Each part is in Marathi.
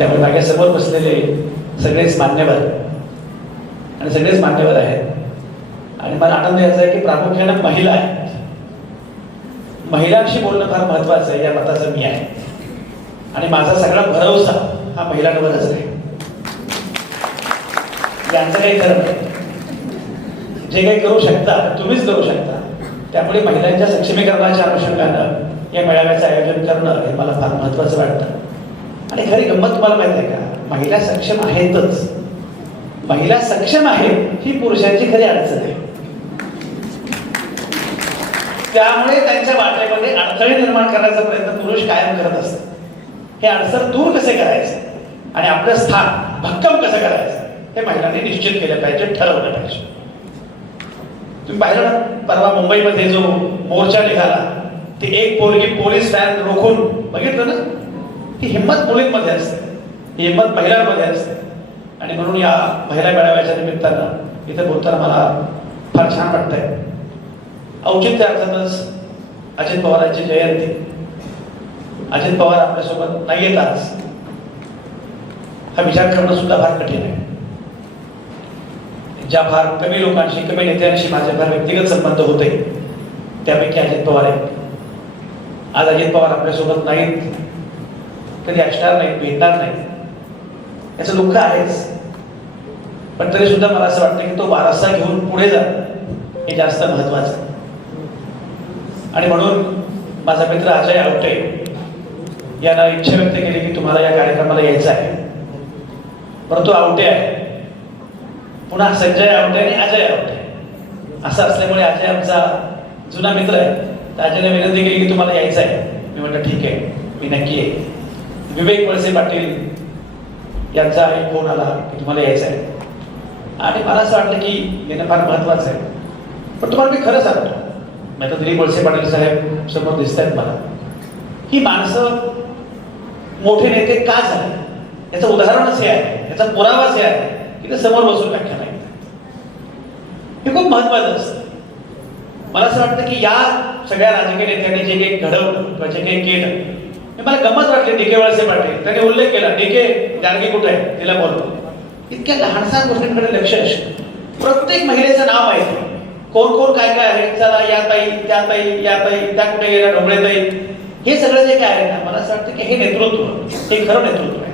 त्यामुळे माझ्या समोर बसलेले सगळेच मान्यवर आणि सगळेच मान्यवर आहेत आणि मला आनंद याचा आहे की प्रामुख्याने महिला आहेत. महिलांशी बोलणं फार महत्वाचं आहे या मताचं मी आहे आणि माझा सगळा भरवसा हा महिलांवरच आहे. यांचं काही खरं नाही. जे काही करू शकता तुम्हीच करू शकता. त्यामुळे महिलांच्या सक्षमीकरणाच्या अनुषंगानं या मेळाव्याचं आयोजन करणं हे मला फार महत्वाचं वाटतं. आणि खरी गंमत तुम्हाला माहिती आहे का, महिला सक्षम आहेतच. महिला सक्षम आहे ही पुरुषांची खरी अडचण आहे. त्यामुळे त्यांच्या वाटेमध्ये अडथळे निर्माण करण्याचा प्रयत्न पुरुष कायम करत असतात. हे अडचण दूर कसे करायचे आणि आपलं स्थान भक्कम कसं करायचं हे महिलांनी निश्चित केलं पाहिजे, ठरवलं पाहिजे. तुम्ही पाहिलं ना, परवा मुंबईमध्ये जो मोर्चा निघाला, ती एक पोरगी पोलीस व्हॅन रोखून, बघितलं ना, ही हिंमत मुलींमध्ये असते, ही हिंमत महिलांमध्ये असते. आणि म्हणून या महिला मेळाव्याच्या निमित्तानं इथे बोलताना मला फार छान वाटतंय. औचित्य अर्थातच अजित पवारांची जयंती. अजित पवार आपल्यासोबत नाही येत आज, हा विचार करणं सुद्धा फार कठीण आहे. ज्या फार कमी लोकांशी, कमी नेत्यांशी माझे फार व्यक्तिगत संबंध होते त्यापैकी अजित पवार आहेत. आज अजित पवार आपल्यासोबत नाहीत, कधी असणार नाहीत, भेटणार नाहीत, याचं दुःख आहेच. पण तरी सुद्धा मला असं वाटतं की तो वारसा घेऊन पुढे जाणं हे जास्त महत्वाचं आहे. आणि म्हणून माझा मित्र अजय आवटे यानं इच्छा व्यक्त केली की तुम्हाला या कार्यक्रमाला यायचं आहे. परंतु आवटे आहे, पुन्हा संजय आवटे आणि अजय आवटे असं असल्यामुळे अजय आमचा जुना मित्र आहे. तर अजयने विनंती केली की तुम्हाला यायचं आहे. मी म्हटलं ठीक आहे, मी नक्की येईन. विवेक वळसे पाटील यांचा एक फोन आला की तुम्हाला यायचं आहे आणि मला असं वाटलं की येणं फार महत्वाचं आहे. पण तुम्हाला मी खरं सांगतो, मी आता दिलीप वळसे पाटील साहेब समोर दिसत आहेत मला, ही माणसं मोठे नेते का झाले याचं उदाहरणच हे आहे, याचा पुरावाच हे आहे की ते समोर बसून व्याख्या नाही. हे खूप महत्वाचं असतं. मला असं वाटतं की या सगळ्या राजकीय नेत्यांनी जे काही घडवलं किंवा जे काही केलं, हे मला गंमत वाटली. डीके वळसे पाटील त्यांनी उल्लेख केला, डीके गाडगे कुठे आहे तिला बोलतो. इतक्या लहानसहान गोष्टींकडे लक्ष असतं. प्रत्येक महिलेचं नाव माहिती, कोण कोण काय काय आहे, चला या ताई, त्या ताई, या ताई, त्या कुठे गेल्या, ढोबळे ताई, हे सगळं जे काय आहे ना, मला असं वाटतं की हे नेतृत्व, हे खरं नेतृत्व आहे.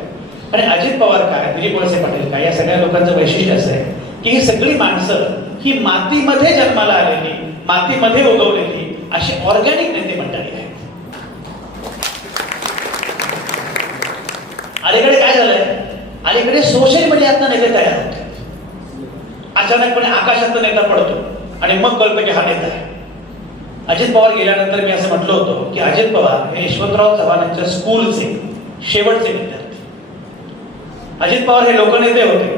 आणि अजित पवार काय, दिलीप वळसे पाटील काय, या सगळ्या लोकांचं वैशिष्ट्य असं आहे की ही सगळी माणसं ही मातीमध्ये जन्माला आलेली, मातीमध्ये उगवलेली अशी ऑर्गॅनिक नेते मंडळी आहेत. अलीकडे काय झालंय, अलीकडे सोशल मीडियातनं नेते तयार होतात. अचानकपणे आकाशातनं नेता पडतो आणि मग कळतं की हा नेता आहे. अजित पवार गेल्यानंतर मी असं म्हटलं होतं की अजित पवार हे यशवंतराव चव्हाणांच्या स्कूलचे शेवटचे विद्यार्थी. अजित पवार हे लोकनेते होते.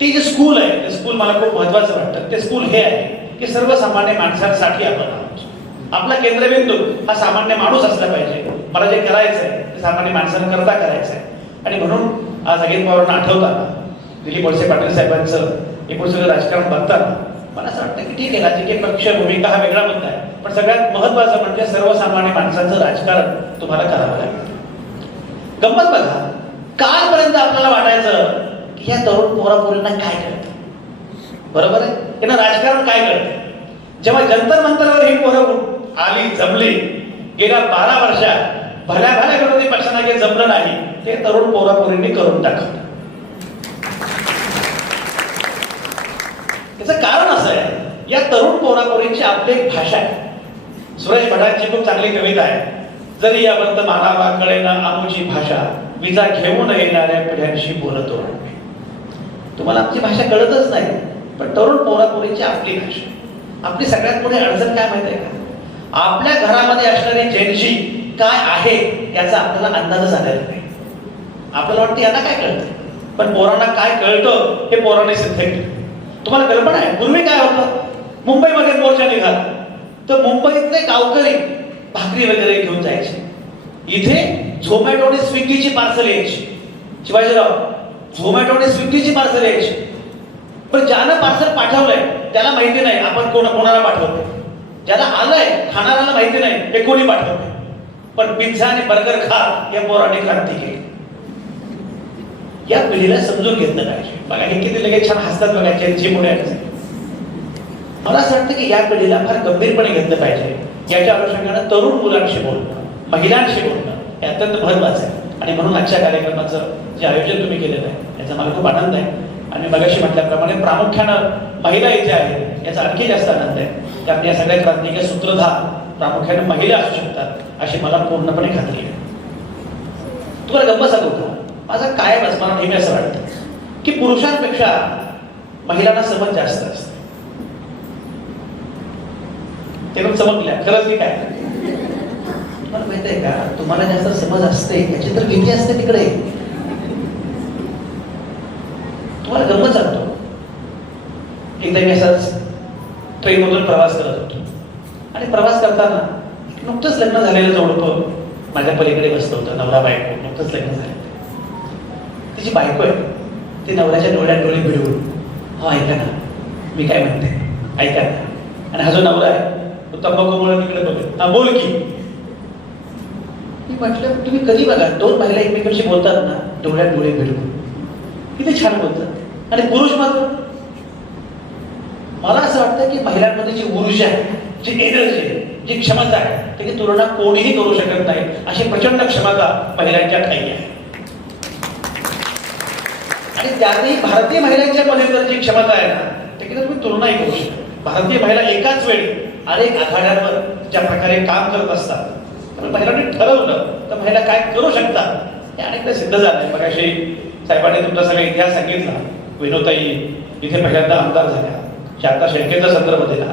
ते जे स्कूल आहे, ते स्कूल मला खूप महत्वाचं वाटतं. ते स्कूल हे आहे की सर्वसामान्य माणसांसाठी आपण आहोत. आपला केंद्रबिंदू हा सामान्य माणूस असला पाहिजे. मला जे करायचं आहे ते सामान्य माणसांकरता करायचं आहे. आणि म्हणून आज अजित पवारांना आठवताना, दिलीप वळसे पाटील साहेबांचं एकूण सगळं राजकारण बघताना मला असं वाटतं की ठीक आहे, राजकीय पक्ष भूमिका हा वेगळा मुद्दा आहे, पण सगळ्यात महत्वाचं म्हणजे सर्वसामान्य माणसांचं राजकारण तुम्हाला करावं लागेल. गंमत बघा, कालपर्यंत आपल्याला वाटायचं की या तरुण पोरापोरींना काय कळतं, बरोबर आहे, यांना राजकारण काय कळतं. जेव्हा जंतर मंतरवर ही पोरं आली, जमली, गेल्या 12 वर्षात भल्या भल्या विरोधी पक्षांना जे जमलं नाही ते तरुण पोरापोरींनी करून टाकलं. याचं कारण असं आहे, या तरुण पोरापोरींची आपली एक भाषा आहे. सुरेश भटांची खूप चांगली कविता आहे, जरी या वर्तमानाला कळेना आमची भाषा, विजा घेऊन येणाऱ्या पिढ्यांशी बोलतो. तुम्हाला आमची भाषा कळतच नाही, पण तरुण पोरापोरींची आपली भाषा. आपली सगळ्यात मोठी अडचण काय माहिती आहे का, आपल्या घरामध्ये असणारी जेनजी काय आहे याचा आपल्याला अंदाजच आलेला नाही. आपल्याला वाटतं यांना काय कळतं, पण पोरांना काय कळतं हे पोरांनी सिद्ध केलं. तुम्हाला कल्पना आहे, पूर्वी काय होतं, मुंबईमध्ये मोर्चा निघाला तर मुंबईतले गावकरी भाकरी वगैरे घेऊन जायचे. इथे झोमॅटो आणि स्विग्गीची पार्सल यायची. शिवाजीराव, झोमॅटो आणि स्विग्गीची पार्सल यायची. पण ज्यानं पार्सल पाठवलंय त्याला माहिती नाही आपण कोणाला पाठवतोय. ज्याला आलंय खाणाऱ्याला माहिती नाही हे कोणी पाठवतंय. पण पिझ्झा आणि बर्गर खा या पोरांनी क्रांती केली. या पिढीला समजून घेतलं पाहिजे. बघा हे किती लगेच छान हसतात बघा जे पुढे मला असं वाटतं की या पिढीला फार गंभीरपणे घेतलं पाहिजे. याच्या अनुषंगानं तरुण मुलांशी बोलणं, महिलांशी बोलणं हे अत्यंत महत्वाचं आहे. आणि म्हणून आजच्या कार्यक्रमाचं जे आयोजन तुम्ही केलेलं आहे याचा मला खूप आनंद आहे. आणि मगाशी म्हटल्याप्रमाणे प्रामुख्यानं महिला इथे आहेत याचा आणखी जास्त आनंद आहे. कारण या सगळ्या क्रांतीचे सूत्रधार प्रामुख्याने महिला असू शकतात अशी मला पूर्णपणे खात्री आहे. तुम्हाला गप्पा सांगू का, माझा कायमच मला नेहमी असं वाटतं की पुरुषांपेक्षा महिलांना समज जास्त असते. ते पण चमकल्या खरंच की काय तुम्हाला माहित आहे का, तुम्हाला जास्त समज असते याची तर भीती असते तिकडे. तुम्हाला गंमत सांगतो, एकदा मी असाच ट्रेनमधून प्रवास करत होतो आणि प्रवास करताना नुकतंच लग्न झालेलं जोडपं माझ्या पलीकडे बसलं होतं. नवरा बायको नुकतंच लग्न झालं. तिची बायको आहे, ती नवऱ्याच्या डोळ्यात डोळे भिडवून हा ऐका ना मी काय म्हणते ऐका ना. आणि हा जो नवरा आहे तो तंबाखूमुळे तिकडे बघत हा बोल की. मी म्हटलं तुम्ही कधी बघा दोन महिला एकमेकांशी बोलतात ना डोळ्यात डोळे भिडवून, किती छान बोलतात. आणि पुरुष मात्र मला असं वाटतं की महिलांमध्ये जी ऊर्जा आहे, जी एनर्जी, जी क्षमता आहे त्याची तुलना कोणीही करू शकत नाही. अशी प्रचंड क्षमता महिलांच्या ठाई आहे. आणि त्यातही भारतीय महिलांच्या पलीकडे जी क्षमता आहे ना त्याची तुम्ही तुलनाही करू शकता. भारतीय महिला एकाच वेळी अनेक आघाड्यांवर ज्या प्रकारे काम करत असतात, तर महिलांनी ठरवलं तर महिला काय करू शकतात हे अनेकदा सिद्ध झालंय. मगाशी साहेबांनी तुमचा सगळा इतिहास सांगितला. विनोताई इथे पहिल्यांदा आमदार झाल्या, शारदा शेळकेचा संदर्भ दिला.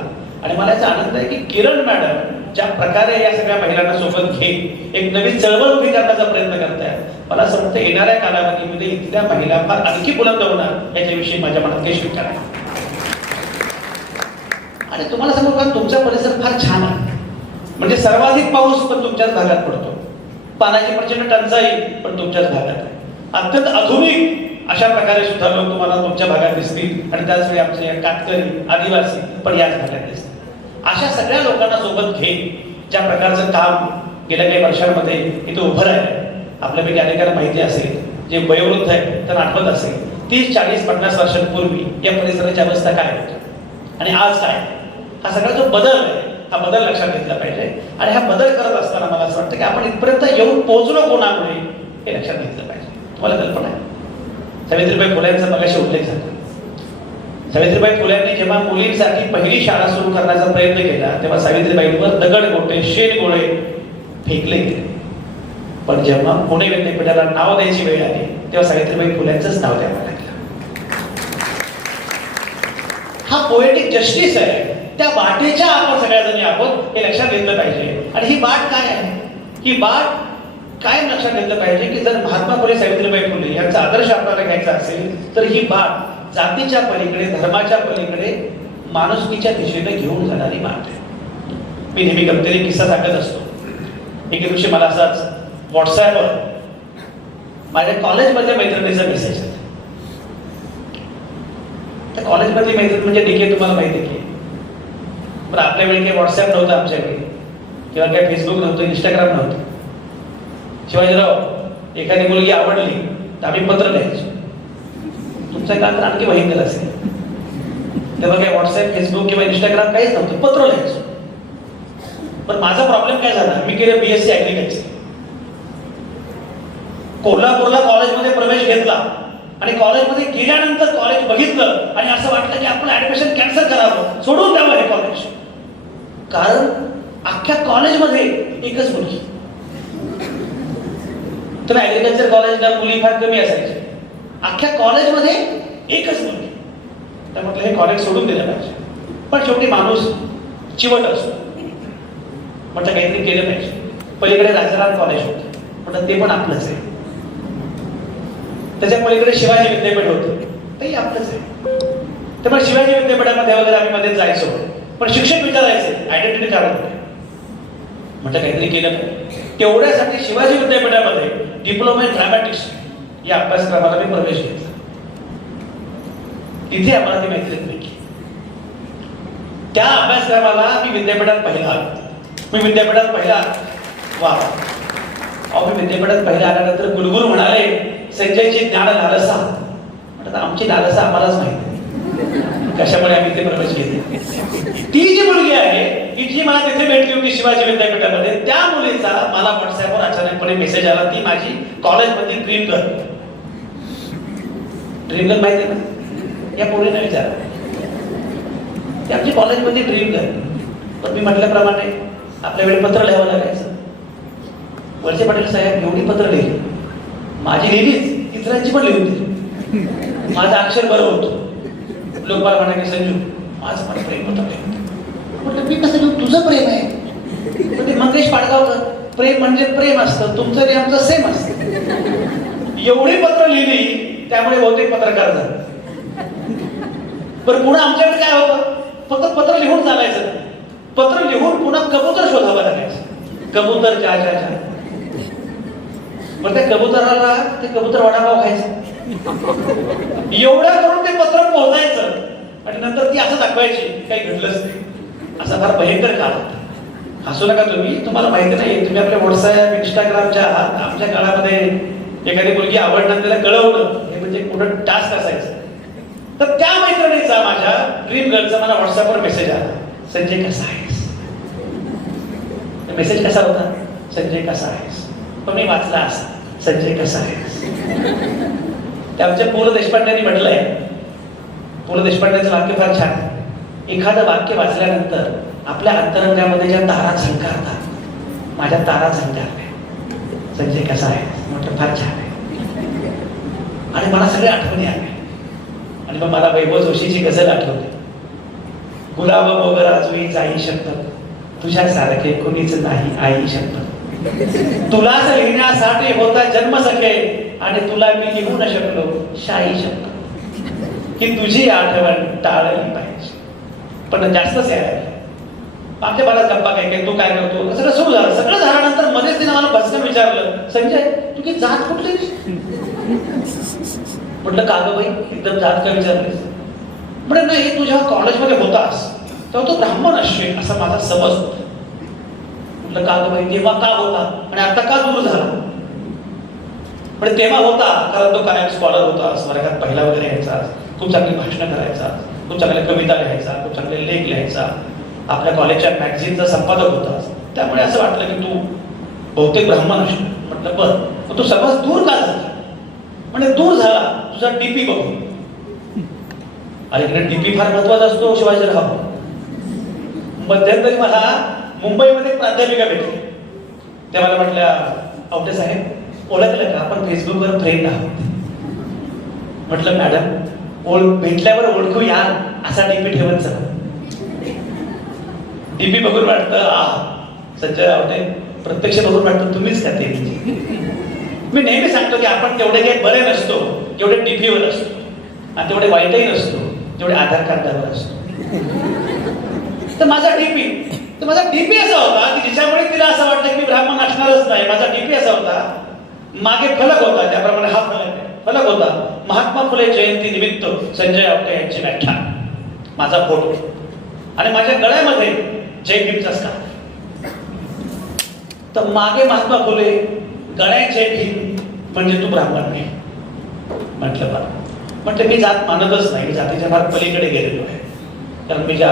आणि मला याचा आनंद आहे की किरण मॅडम ज्या प्रकारे या सगळ्या महिलांना सोबत घेत एक नवीन चळवळ उभी करण्याचा प्रयत्न करतायत. मला असं वाटतं येणाऱ्या कालावधीमध्ये इथल्या महिला फार आणखी बुलंद होणार याच्याविषयी माझ्या मनात काही शंका नाही. आणि तुम्हाला सांगू का तुमचा परिसर फार छान आहे. म्हणजे सर्वाधिक पाऊस पण तुमच्याच भागात पडतो, पाण्याची प्रचंड टंचाई पण तुमच्याच भागात आहे. अत्यंत आधुनिक अशा प्रकारे सुद्धा लोक तुम्हाला तुमच्या भागात दिसतील. आणि त्याच वेळी आमचे कातकरी आदिवासी पण याच भागात दिसतील. अशा सगळ्या लोकांना सोबत घेत ज्या प्रकारचं काम गेल्या काही वर्षांमध्ये इथे उभं राहिलं. आपल्यापैकी अनेकांना माहिती असेल, जे वयोवृद्ध आहे त्यांना आठवत असेल 30, 40, 50 वर्षांपूर्वी या परिसराची अवस्था काय होती आणि आज काय. हा सगळा जो बदल आहे हा बदल लक्षात घेतला पाहिजे. आणि हा बदल करत असताना मला असं वाटतं की आपण इथपर्यंत येऊन पोहोचलो कोणामुळे हे लक्षात घेतलं पाहिजे. तुम्हाला कल्पना आहे सावित्रीबाई फुलेंचा मगाशी उल्लेख झाला. सावित्रीबाई फुलेंनी जेव्हा मुलींसाठी पहिली शाळा सुरू करण्याचा प्रयत्न केला तेव्हा सावित्रीबाईंवर दगडगोटे शेणगोळे फेकले गेले. पण जेव्हा पुणे विद्यापीठाला नाव द्यायची वेळ आली तेव्हा सावित्रीबाई फुलेंचंच नाव द्यावं लागलं. हा पोएटिक जस्टिस आहे. त्या वाटेच्या आपण सगळ्याजणी आहोत हे लक्षात घेतलं पाहिजे. आणि ही वाट काय आहे, ही वाट काय लक्षात घेतलं पाहिजे की जर महात्मा फुले सावित्रीबाई फुले यांचा आदर्श आपल्याला घ्यायचा असेल तर ही वाट जातीच्या पलीकडे, धर्माच्या पलीकडे माणुसकीच्या दिशेने घेऊन जाणारी वाट आहे. मी नेहमी गमतीने किस्सा सांगत असतो. एके दिवशी मला असाच व्हॉट्सअपवर माझ्या कॉलेजमधल्या मैत्रिणीचा मेसेज आला. त्या कॉलेजमधली मैत्रीण म्हणजे डीके तुम्हाला माहिती आहे की, पण आपल्या वेळी काही व्हॉट्सअप नव्हतं आमच्याकडे, किंवा काही फेसबुक नव्हतं, इंस्टाग्राम नव्हतं. शिवाजीराव एखादी मुलगी आवडली तर आम्ही पत्र लिहायचो. तुमचा काळ तर आणखी भयंकर असेल. तेव्हा काही व्हॉट्सअप, फेसबुक किंवा इंस्टाग्राम काहीच नव्हतं, पत्र लिहायचो. पण माझा प्रॉब्लेम काय झाला, मी केलं BSc ऍग्रिकल्चर. कोल्हापूरला कॉलेजमध्ये प्रवेश घेतला आणि कॉलेजमध्ये गेल्यानंतर कॉलेज बघितलं आणि असं वाटलं की आपण ऍडमिशन कॅन्सल करावं, सोडून द्यावं हे कॉलेज. कारण अख्ख्या कॉलेजमध्ये एकच मुलगी. तर ऍग्रिकल्चर कॉलेजला मुली फार कमी असायची. अख्ख्या कॉलेजमध्ये एकच मुलगी. तर म्हटलं हे कॉलेज सोडून दिलं पाहिजे. पण शेवटी माणूस चिवट असतो, म्हटलं काहीतरी केलं पाहिजे. पलीकडे राजाराम कॉलेज होतं, म्हटलं ते पण आपलंच आहे. त्याच्या पलीकडे शिवाजी विद्यापीठ होतं, तेही आपलंच आहे. त्यामुळे शिवाजी विद्यापीठामध्ये वगैरे आम्ही मध्ये जायचो. पण शिक्षक विचारायचे आयडेंटिटी कार्ड होते. म्हटलं काहीतरी केलं पाहिजे. तेवढ्यासाठी शिवाजी विद्यापीठामध्ये डिप्लोमा इन ड्रामॅटिक्स या अभ्यासक्रमाला मी प्रवेश घेतला. तिथे आम्हाला ती मैत्रीण भेटली. त्या अभ्यासक्रमाला मी विद्यापीठात पहिला आलो. मी विद्यापीठात पहिला वा मी विद्यापीठात पहिला आल्यानंतर कुलगुरू म्हणाले, संजयची ज्ञान लालसा, म्हटलं आमची लालसा आम्हालाच माहिती कशामुळे आम्ही ते प्रवेश घेतले. ती जी मुलगी आहे की जी मला तिथे भेटली होती शिवाजी विद्यापीठामध्ये, त्या मुलीचा मला व्हॉट्सअपवर अचानकपणे मेसेज आला. ती माझी कॉलेजमधली ड्रीम गर्ल. ड्रीम गर्ल माहिती आहे ना, या पोरीने विचारा, ती आमची कॉलेजमधली ड्रीम गर्ल. पण मी म्हटल्याप्रमाणे आपल्या वेळी पत्र लिहावं लागायचं. वळसे पाटील साहेब एवढी पत्र लिहिली, माझी लिहिलीच, इतरांची पण लिहून दिली. माझं अक्षर बरं होतं. लोक मला म्हणाले संजू माझं पण प्रेम होतं. म्हटलं मी कसं लिहू, तुझं प्रेम आहे. पण ते मंगेश पाडगावकर, प्रेम म्हणजे प्रेम असतं, तुमचं आणि आमचं सेम असतं. एवढी पत्र लिहिली त्यामुळे बहुतेक पत्रकार झालं. पण पुन्हा आमच्याकडे काय होतं, फक्त पत्र लिहून चालायचं. पत्र लिहून पुन्हा कबूतर शोधावं लागायचं. कबूतर जा जा जा. मग त्या कबुतराला ते कबूतर वडापाव खायचं. एवढं करून ते पत्र पोहोचायचं आणि नंतर ती असं दाखवायची काही घडलंच नाही. असा फार भयंकर काळ होता. हसू नका तुम्ही, तुम्हाला माहिती नाही, तुम्ही आपल्या व्हॉट्सअप इंस्टाग्रामच्या आहात. आमच्या काळामध्ये एखादी मुलगी आवडणार त्याला कळवणं हे म्हणजे मोठं टास्क असायचं. तर त्या मैत्रिणीचा, माझ्या ड्रीम गर्लचा मला व्हॉट्सअपवर मेसेज आला, संजय कसा आहेस. मेसेज कसा होता, संजय कसा आहेस. तो मी वाचला असा, संजय कसा आहेस. ते आमच्या पु ल देशपांडेंनी म्हटलंय, पु ल देशपांडेंचं वाक्य फार छान. एखादं वाक्य वाचल्यानंतर आपल्या अंतरंगामध्ये ज्या तारा झंकारतात, माझ्या तारा झंकारल्या. संजय कसा आहे म्हटलं, फार छान आहे. आणि मला सगळ्या आठवणी आल्या. आणि मग मला वैभव जोशीची गझल आठवली, गुलाब मोगरा जुई जाई शपथ, तुझ्यासारखे कुणीच नाही आई शपथ. तुलाच लिहिण्यासाठी होता जन्म सखे, आणि तुला मी लिहू न शकलो शाही शपथ. की तुझी आठवण टाळली पाहिजे. पण जास्तच यायला आमच्या मला गप्पा काय तू काय करतो सगळं सुरू झालं. सगळं झाल्यानंतर मध्येच तिने मला भस्कन विचारलं, संजय तुझी जात कुठली. म्हटलं का गं बाई, एकदम जात का विचारलीस. म्हणजे नाही, तू जेव्हा कॉलेजमध्ये होतास तेव्हा तू ब्राह्मण असशील असा माझा समज होता. म्हटलं का गं बाई, तेव्हा का होता आणि आता का दूर झाला. म्हणजे तेव्हा होता कारण तो कायम स्कॉलर होता, वर्गात पहिला वगैरे यायचा, खूप चांगली भाषणं करायचा, खूप चांगल्या कविता लिहायचा, खूप चांगले लेख लिहायचा, आपल्या कॉलेजच्या मॅगझिनचा संपादक होता. त्यामुळे असं वाटलं की तू बहुतेक ब्राह्मण असतो. म्हटलं बरं, मग तू समज दूर का झाला. म्हणजे दूर झाला तुझा डीपी बघून. आणि इकडे डीपी फार महत्वाचा असतो शिवाजीराव. मध्यंतरी मला मुंबईमध्ये प्राध्यापिका भेटली. त्या मला म्हटल्या, आवटे साहेब ओळखलं का, आपण फेसबुकवर फ्रेंड आहोत. म्हटलं मॅडम भेटल्यावर ओळखू या, असा डीपी ठेवत चला. डीपी बघून वाटतं संजय आवटे, प्रत्यक्ष बघून वाटतं तुम्हीच का ते. मी नेहमी सांगतो की आपण तेवढे काही बरे नसतो तेवढे डीपीवर असतो, आणि तेवढे वाईटही नसतो तेवढे आधार कार्डावर असतो. तर माझा डीपी असा होता की ज्याच्यामुळे तिला असं वाटतं की ब्राह्मण असणारच नाही. माझा डीपी असा होता, मागे फलक होता, त्याप्रमाणे हा फलक होता, महात्मा फुले जयंती निमित्त संजय आवटे यांची व्याख्या, माझा फोटो, आणि माझ्या गळ्यामध्ये जय भीमचा स्कार्फ. तर मागे महात्मा फुले, गळ्यात जय भीम, म्हणजे तू ब्राह्मण नाही. म्हटलं बरं. म्हटलं मी जात मानतच नाही, जातीच्या फार पलीकडे गेलेलो आहे. कारण मी ज्या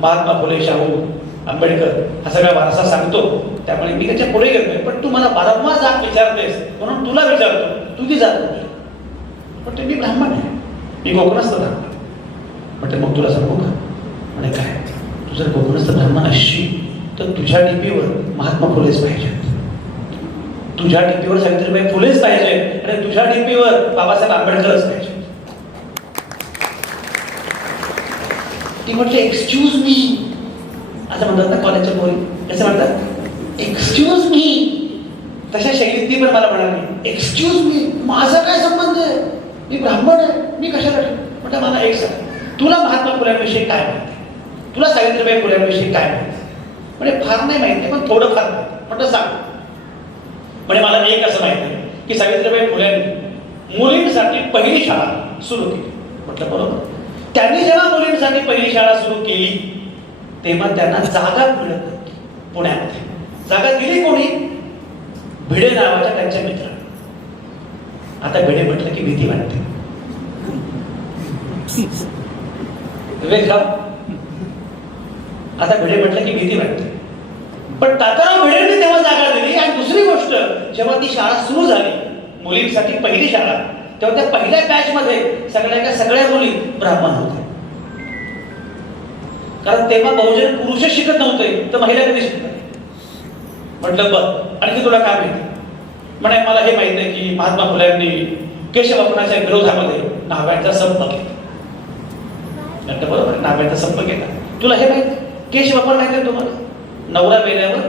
महात्मा फुले, शाहू, आंबेडकर हा सगळा वारसा सांगतो, त्यामुळे मी त्याच्या पुढे गेलोय. पण तू मला वारंवार जात विचारतेस म्हणून तुला विचारतो, तुझी जात कुठली. म्हटलं मी ब्राह्मण आहे, मी कोकणस्थ ब्राह्मण. म्हटलं मग तुला सांगू का. म्हणे काय, तू जर कोकणस्थ ब्राह्मण असशील तर तुझ्या डीपीवर महात्मा फुलेच पाहिजेत, तुझ्या डीपीवर सावित्रीबाई फुलेच पाहिजे, आणि तुझ्या डीपीवर बाबासाहेब आंबेडकरच पाहिजे. ती म्हटली एक्सक्यूज मी, असं म्हणतात ना कॉलेजच्या पोरी, कसं म्हणतात एक्सक्यूज मी, तशा शैलीत ती पण मला म्हणाली एक्सक्यूज मी, माझा काय संबंध आहे, मी ब्राह्मण आहे, मी कशाला. म्हटलं मला एक सांग, तुला महात्मा फुल्यांविषयी काय माहिती, तुला सावित्रीबाई फुल्यांविषयी काय माहिती. म्हणजे फार नाही माहिती पण थोडं फार माहिती. म्हटलं सांग. म्हणजे मला एक असं माहिती आहे की सावित्रीबाई फुल्यांनी मुलींसाठी पहिली शाळा सुरू केली. म्हटलं बरोबर. त्यांनी जेव्हा मुलींसाठी पहिली शाळा सुरू केली तेव्हा त्यांना जागा मिळत नव्हती पुण्यामध्ये. जागा दिली कोणी, भिडे नावाच्या त्यांच्या मित्रांनी. आता भिडे म्हटलं की भीती वाटते. विवेक राव, आता भिडे म्हटलं की भीती वाटते. पण तात्याराव भिडेंनी तेव्हा जागा दिली. आणि दुसरी गोष्ट, जेव्हा ती शाळा सुरू झाली, मुलींसाठी पहिली शाळा, तेव्हा त्या पहिल्या बॅच मध्ये सगळ्या मुली ब्राह्मण होत्या. कारण तेव्हा बहुजन पुरुष शिकत नव्हते, तर महिला कधी शिकतात. म्हटलं बघ, आणखी तुला काय माहिती? म्हणे मला हे माहित आहे की महात्मा फुल्यांनी केशवपनाच्या विरोधामध्ये न्हाव्यांचा संप केला. म्हटलं बरोबर, न्हाव्यांचा संप केला. तुला हे माहित आहे केशवपन माहिती आहे तुम्हाला? नवरा मेल्यावर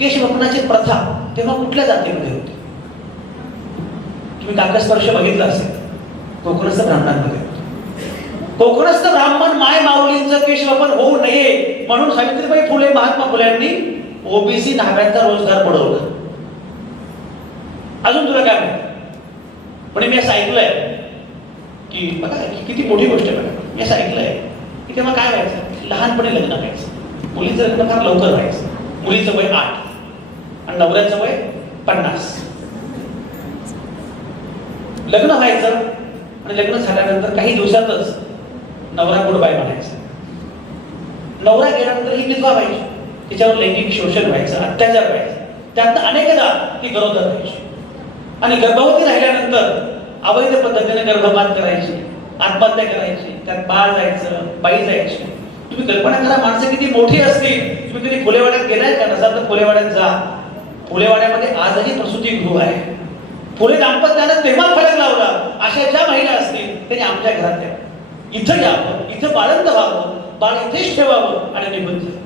केशवपनाची प्रथा तेव्हा कुठल्या जातीमध्ये होती? तुम्ही काकस्पर्श बघितला असेल, कोकणस्थ ब्राह्मणांमध्ये. कोकणस्थ ब्राह्मण माय माऊलींचं केशवपन होऊ नये म्हणून सावित्रीबाई फुले, महात्मा फुल्यांनी ओबीसी न्हाव्यांचा रोजगार बुडवला. अजून तुला काय माहिती? पण मी असं ऐकलंय की बघा किती मोठी गोष्ट आहे. बघा, मी असं ऐकलंय की तेव्हा काय व्हायचं, लहानपणी लग्न व्हायचं. मुलीचं लग्न फार लवकर व्हायचं. मुलीचं वय 8 आणि नवऱ्याचं वय 50. लग्न व्हायचं आणि लग्न झाल्यानंतर काही दिवसातच नवरा गुड बाय म्हणायचा. नवरा गेल्यानंतर ही विधवा व्हायची, तिच्यावर लैंगिक शोषण व्हायचं, अत्याचार व्हायचा. त्यातनं अनेकदा ती गरोदर राहायची आणि गर्भवती राहिल्यानंतर अवैध पद्धतीने गर्भपात करायची, आत्महत्या करायची, त्यात बाळ जायचं, बाई जायची. तुम्ही कल्पना करा, माणसं किती मोठी असतील. तुम्ही कधी फुलेवाड्यात गेलाय का? नसाल तर फुलेवाड्यात जा. फुलेवाड्यामध्ये आजही प्रसूतीगृह आहे. फुले दाम्पत्यानं तेव्हा फलक लावला. अशा ज्या महिला असतील त्यांनी आमच्या घरात यावं, इथं यावं, इथं बाळंत व्हावं, बाळ इथेच ठेवावं आणि निघून जावं.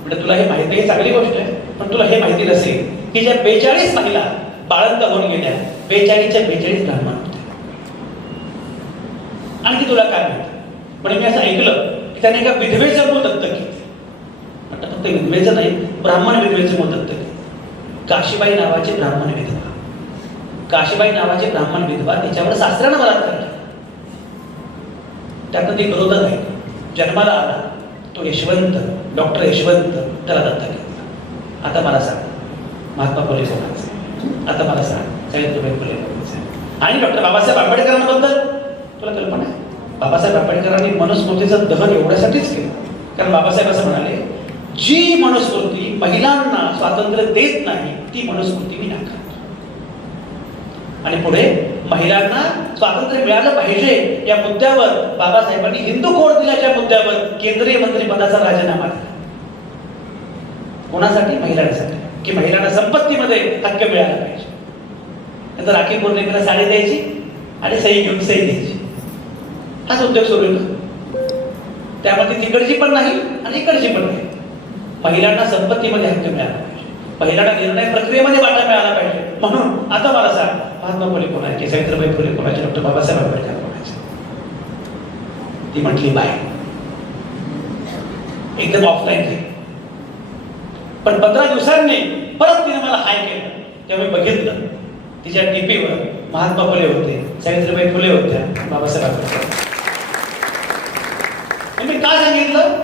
म्हणजे तुला हे माहिती, ही चांगली गोष्ट आहे, पण तुला हे माहिती नसेल की ज्या 42 महिला बाळंत होऊन गेल्या, 42च्या 42 ब्राह्मण होत्या. आणखी तुला काय माहिती? म्हणजे मी असं ऐकलं की त्याने एका विधवेचं मूल दत्तक घेतलं. म्हटलं फक्त विधवेचं नाही, ब्राह्मण विधवेचं मूल दत्तक घेतलं. काशीबाई नावाची ब्राह्मण विधवा, काशीबाई नावाची ब्राह्मण विधवा, तिच्यावर सासऱ्यानं बलात्कार केला. त्यातनं ती गरोदर आहे. जन्माला आला तो यशवंत, डॉक्टर यशवंत, त्याला दत्तक घेतला. आता मला सांग, महात्मा फुले कोणाचे? आता मला सांग, सावित्रीबाई फुले कोणाचे? आणि डॉक्टर बाबासाहेब आंबेडकरांबद्दल तुला कल्पना आहे? बाबासाहेब आंबेडकरांनी मनुस्मृतीचं दहन एवढ्यासाठीच केलं कारण बाबासाहेब असं म्हणाले, जी मनुस्मृती महिलांना स्वातंत्र्य देत नाही ती मनुस्मृती मी नाकारतो. आणि पुढे महिलांना स्वातंत्र्य मिळालं पाहिजे या मुद्द्यावर बाबासाहेबांनी हिंदू कोड दिल्याच्या मुद्द्यावर केंद्रीय मंत्रिपदाचा राजीनामा दिला. कोणासाठी? महिलांसाठी, की महिलांना संपत्तीमध्ये हक्क मिळाला पाहिजे. नंतर राखी पौर्णिमेला साडी द्यायची आणि सही घेऊन सही द्यायची, हाच उद्योग सुरू आहे. त्यामध्ये तिकडची पण नाही आणि इकडची पण नाही. महिलांना संपत्तीमध्ये हक्क मिळाला पाहिजे, महिलांना निर्णय प्रक्रियेमध्ये वाटा मिळाला पाहिजे. म्हणून आता मला सांग, महात्मा फुले कोणाचे? सावित्रीबाई फुले कोणाचे? डॉक्टर बाबासाहेब आंबेडकर कोणाचे? ती म्हटली बाय, एकदम ऑफलाईन झाली. पण 15 दिवसांनी परत तिने मला हाय केलं. तेव्हा मी बघितलं तिच्या टीपीवर महात्मा फुले होते, सावित्रीबाई फुले होत्या, बाबासाहेब आंबेडकर. मी का सांगितलं?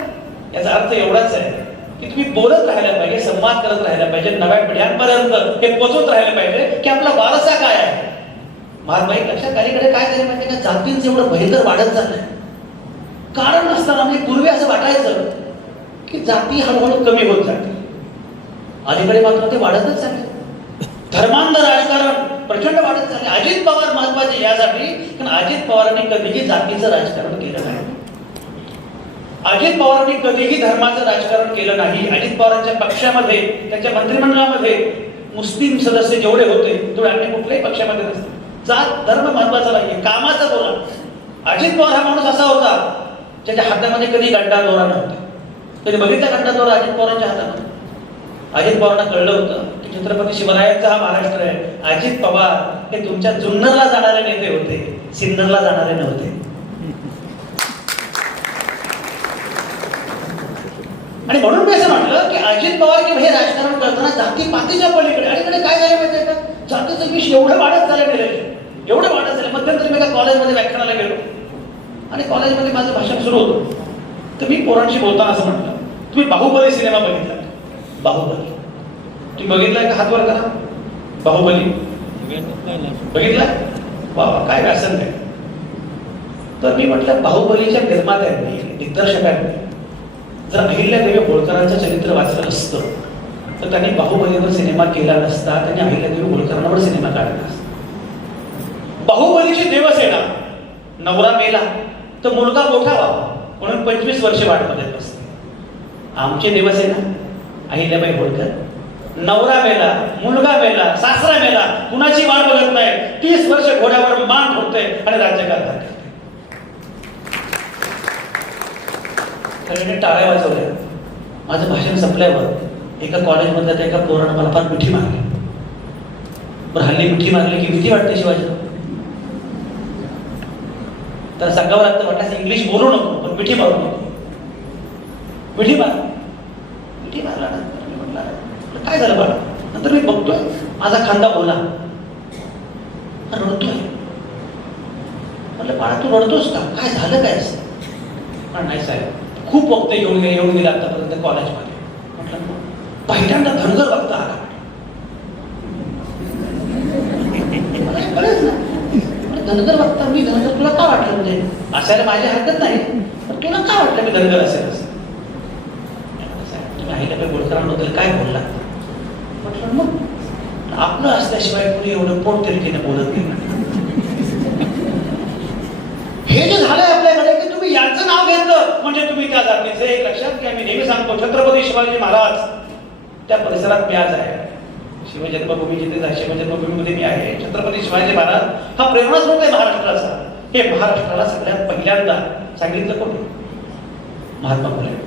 याचा अर्थ एवढाच आहे की तुम्ही बोलत राहायला पाहिजे, संवाद करत राहायला पाहिजे, नव्या पिढ्यांपर्यंत हे पोहोचवत राहायला पाहिजे की आपला वारसा काय आहे. महात्मा एक लक्षात अलीकडे काय झालं माहिती का? जातींचं एवढं भयंकर वाढत चाललंय. कारण नसताना म्हणजे पूर्वी असं वाटायचं की जाती हळूहळू कमी होत जाते, अलीकडे मात्र ते वाढतच चालले. धर्मांध राजकारण प्रचंड वाढत चालले. अजित पवार महत्वाचे यासाठी कारण अजित पवारांनी कधीही जातीचं राजकारण केलं नाही. अजित पवारांनी कधीही धर्माचं राजकारण केलं नाही. अजित पवारांच्या पक्षामध्ये, त्यांच्या मंत्रिमंडळामध्ये मुस्लिम सदस्य जेवढे होते तेवढे अन्य कुठल्याही पक्षामध्ये नसते. जात धर्म महत्वाचा नाहीये, कामाचा बोला. अजित पवार हा माणूस असा होता ज्याच्या हातामध्ये कधी गंडा दोरा नव्हता. कधी बघितला गंडा दोरा अजित पवारांच्या हातामध्ये? अजित पवारांना कळलं होतं की छत्रपती शिवरायांचा हा महाराष्ट्र आहे. अजित पवार हे तुमच्या जुन्नरला जाणारे नेते होते, सिन्नरला जाणारे नव्हते. आणि म्हणून मी असं म्हटलं की अजित पवार किंवा हे राजकारण करताना जातीपातीच्या पलीकडे अलीकडे काय झालं माहितीये का? जातीचं विष एवढं वाढत झालं गेलं, एवढं वाढत झालं. मध्यंतरी मी एका कॉलेजमध्ये व्याख्यानाला गेलो आणि कॉलेजमध्ये माझं भाषण सुरू होतं. तर मी पोरांशी बोलताना असं म्हटलं, तुम्ही बाहुबली सिनेमा बघितला? बाहुबली तुम्ही बघितलाय का? हात वर करा. बाहुबली बघितला वा काय व्यासन नाही. तर मी म्हटलं बाहुबलीच्या निर्मात्यांनी दिग्दर्शकांनी जर अहिल्यादेवी होळकरांचं चरित्र वाचलं असतं तर त्यांनी बाहुबलीवर सिनेमा केला नसता, त्यांनी अहिल्यादेवी होळकरांवर सिनेमा काढला असता. बाहुबलीची देवसेना नवरा मेला तर मुलगा मोठा व्हावा म्हणून 25 वर्ष वाट बघत बसते. आमची देवसेना अहिल्याबाई होळकर नवरा मेला, मुलगा मेला, सासरा मेला, कुणाची वाट बघत नाही, 30 वर्ष घोड्यावर मान ठोकते आणि राज्यकारभार करते. टाळ्या वाजवल्या. माझं भाषण संपल्यावर एका कॉलेजमधल्या त्या एका पोरानं मला फार मिठी मारली. पण हल्ली मिठी मारली की भीती वाटते शिवाजी. तर सांगावं लागतं वाटल्यास इंग्लिश बोलू नको पण मिठी मारू नको. मिठी मारला नंतर मी म्हटलं काय झालं बाळा. नंतर मी बघतोय माझा खांदा बोला रडतोय. म्हटलं बाळा तू रडतोस का, काय झालं काय असं. पण नाही साहेब खूप वक्त येऊन गेले आतापर्यंत कॉलेजमध्ये. म्हटलं पहिल्यांदा धनगर वक्ता आला. धनगर वक्ता मी धनगर तुला का वाटलं, म्हणजे असायला माझी हरकत नाही पण तुला का वाटलं मी धनगर असेल असं. तुम्ही अहिल्याबाई होळकरांबद्दल काय बोलला. म्हटलं मग आपलं असल्याशिवाय कुणी एवढं पोटतिरकीने बोलत नाही. हे जे झालंय आपल्याकडे की तुम्ही यांचं नाव घेतलं म्हणजे तुम्ही त्या जातीचे. एक लक्षात घ्या, मी नेहमी सांगतो छत्रपती शिवाजी महाराज त्या परिसरात मी आज आहे. शिवजन्मभूमी जिथे आहे शिवजन्मभूमीमध्ये मी आहे. छत्रपती शिवाजी महाराज हा प्रेरणास्रोत आहे महाराष्ट्राचा. हे महाराष्ट्राला सगळ्यात पहिल्यांदा सांगितलं कोणी, महात्मा फुले.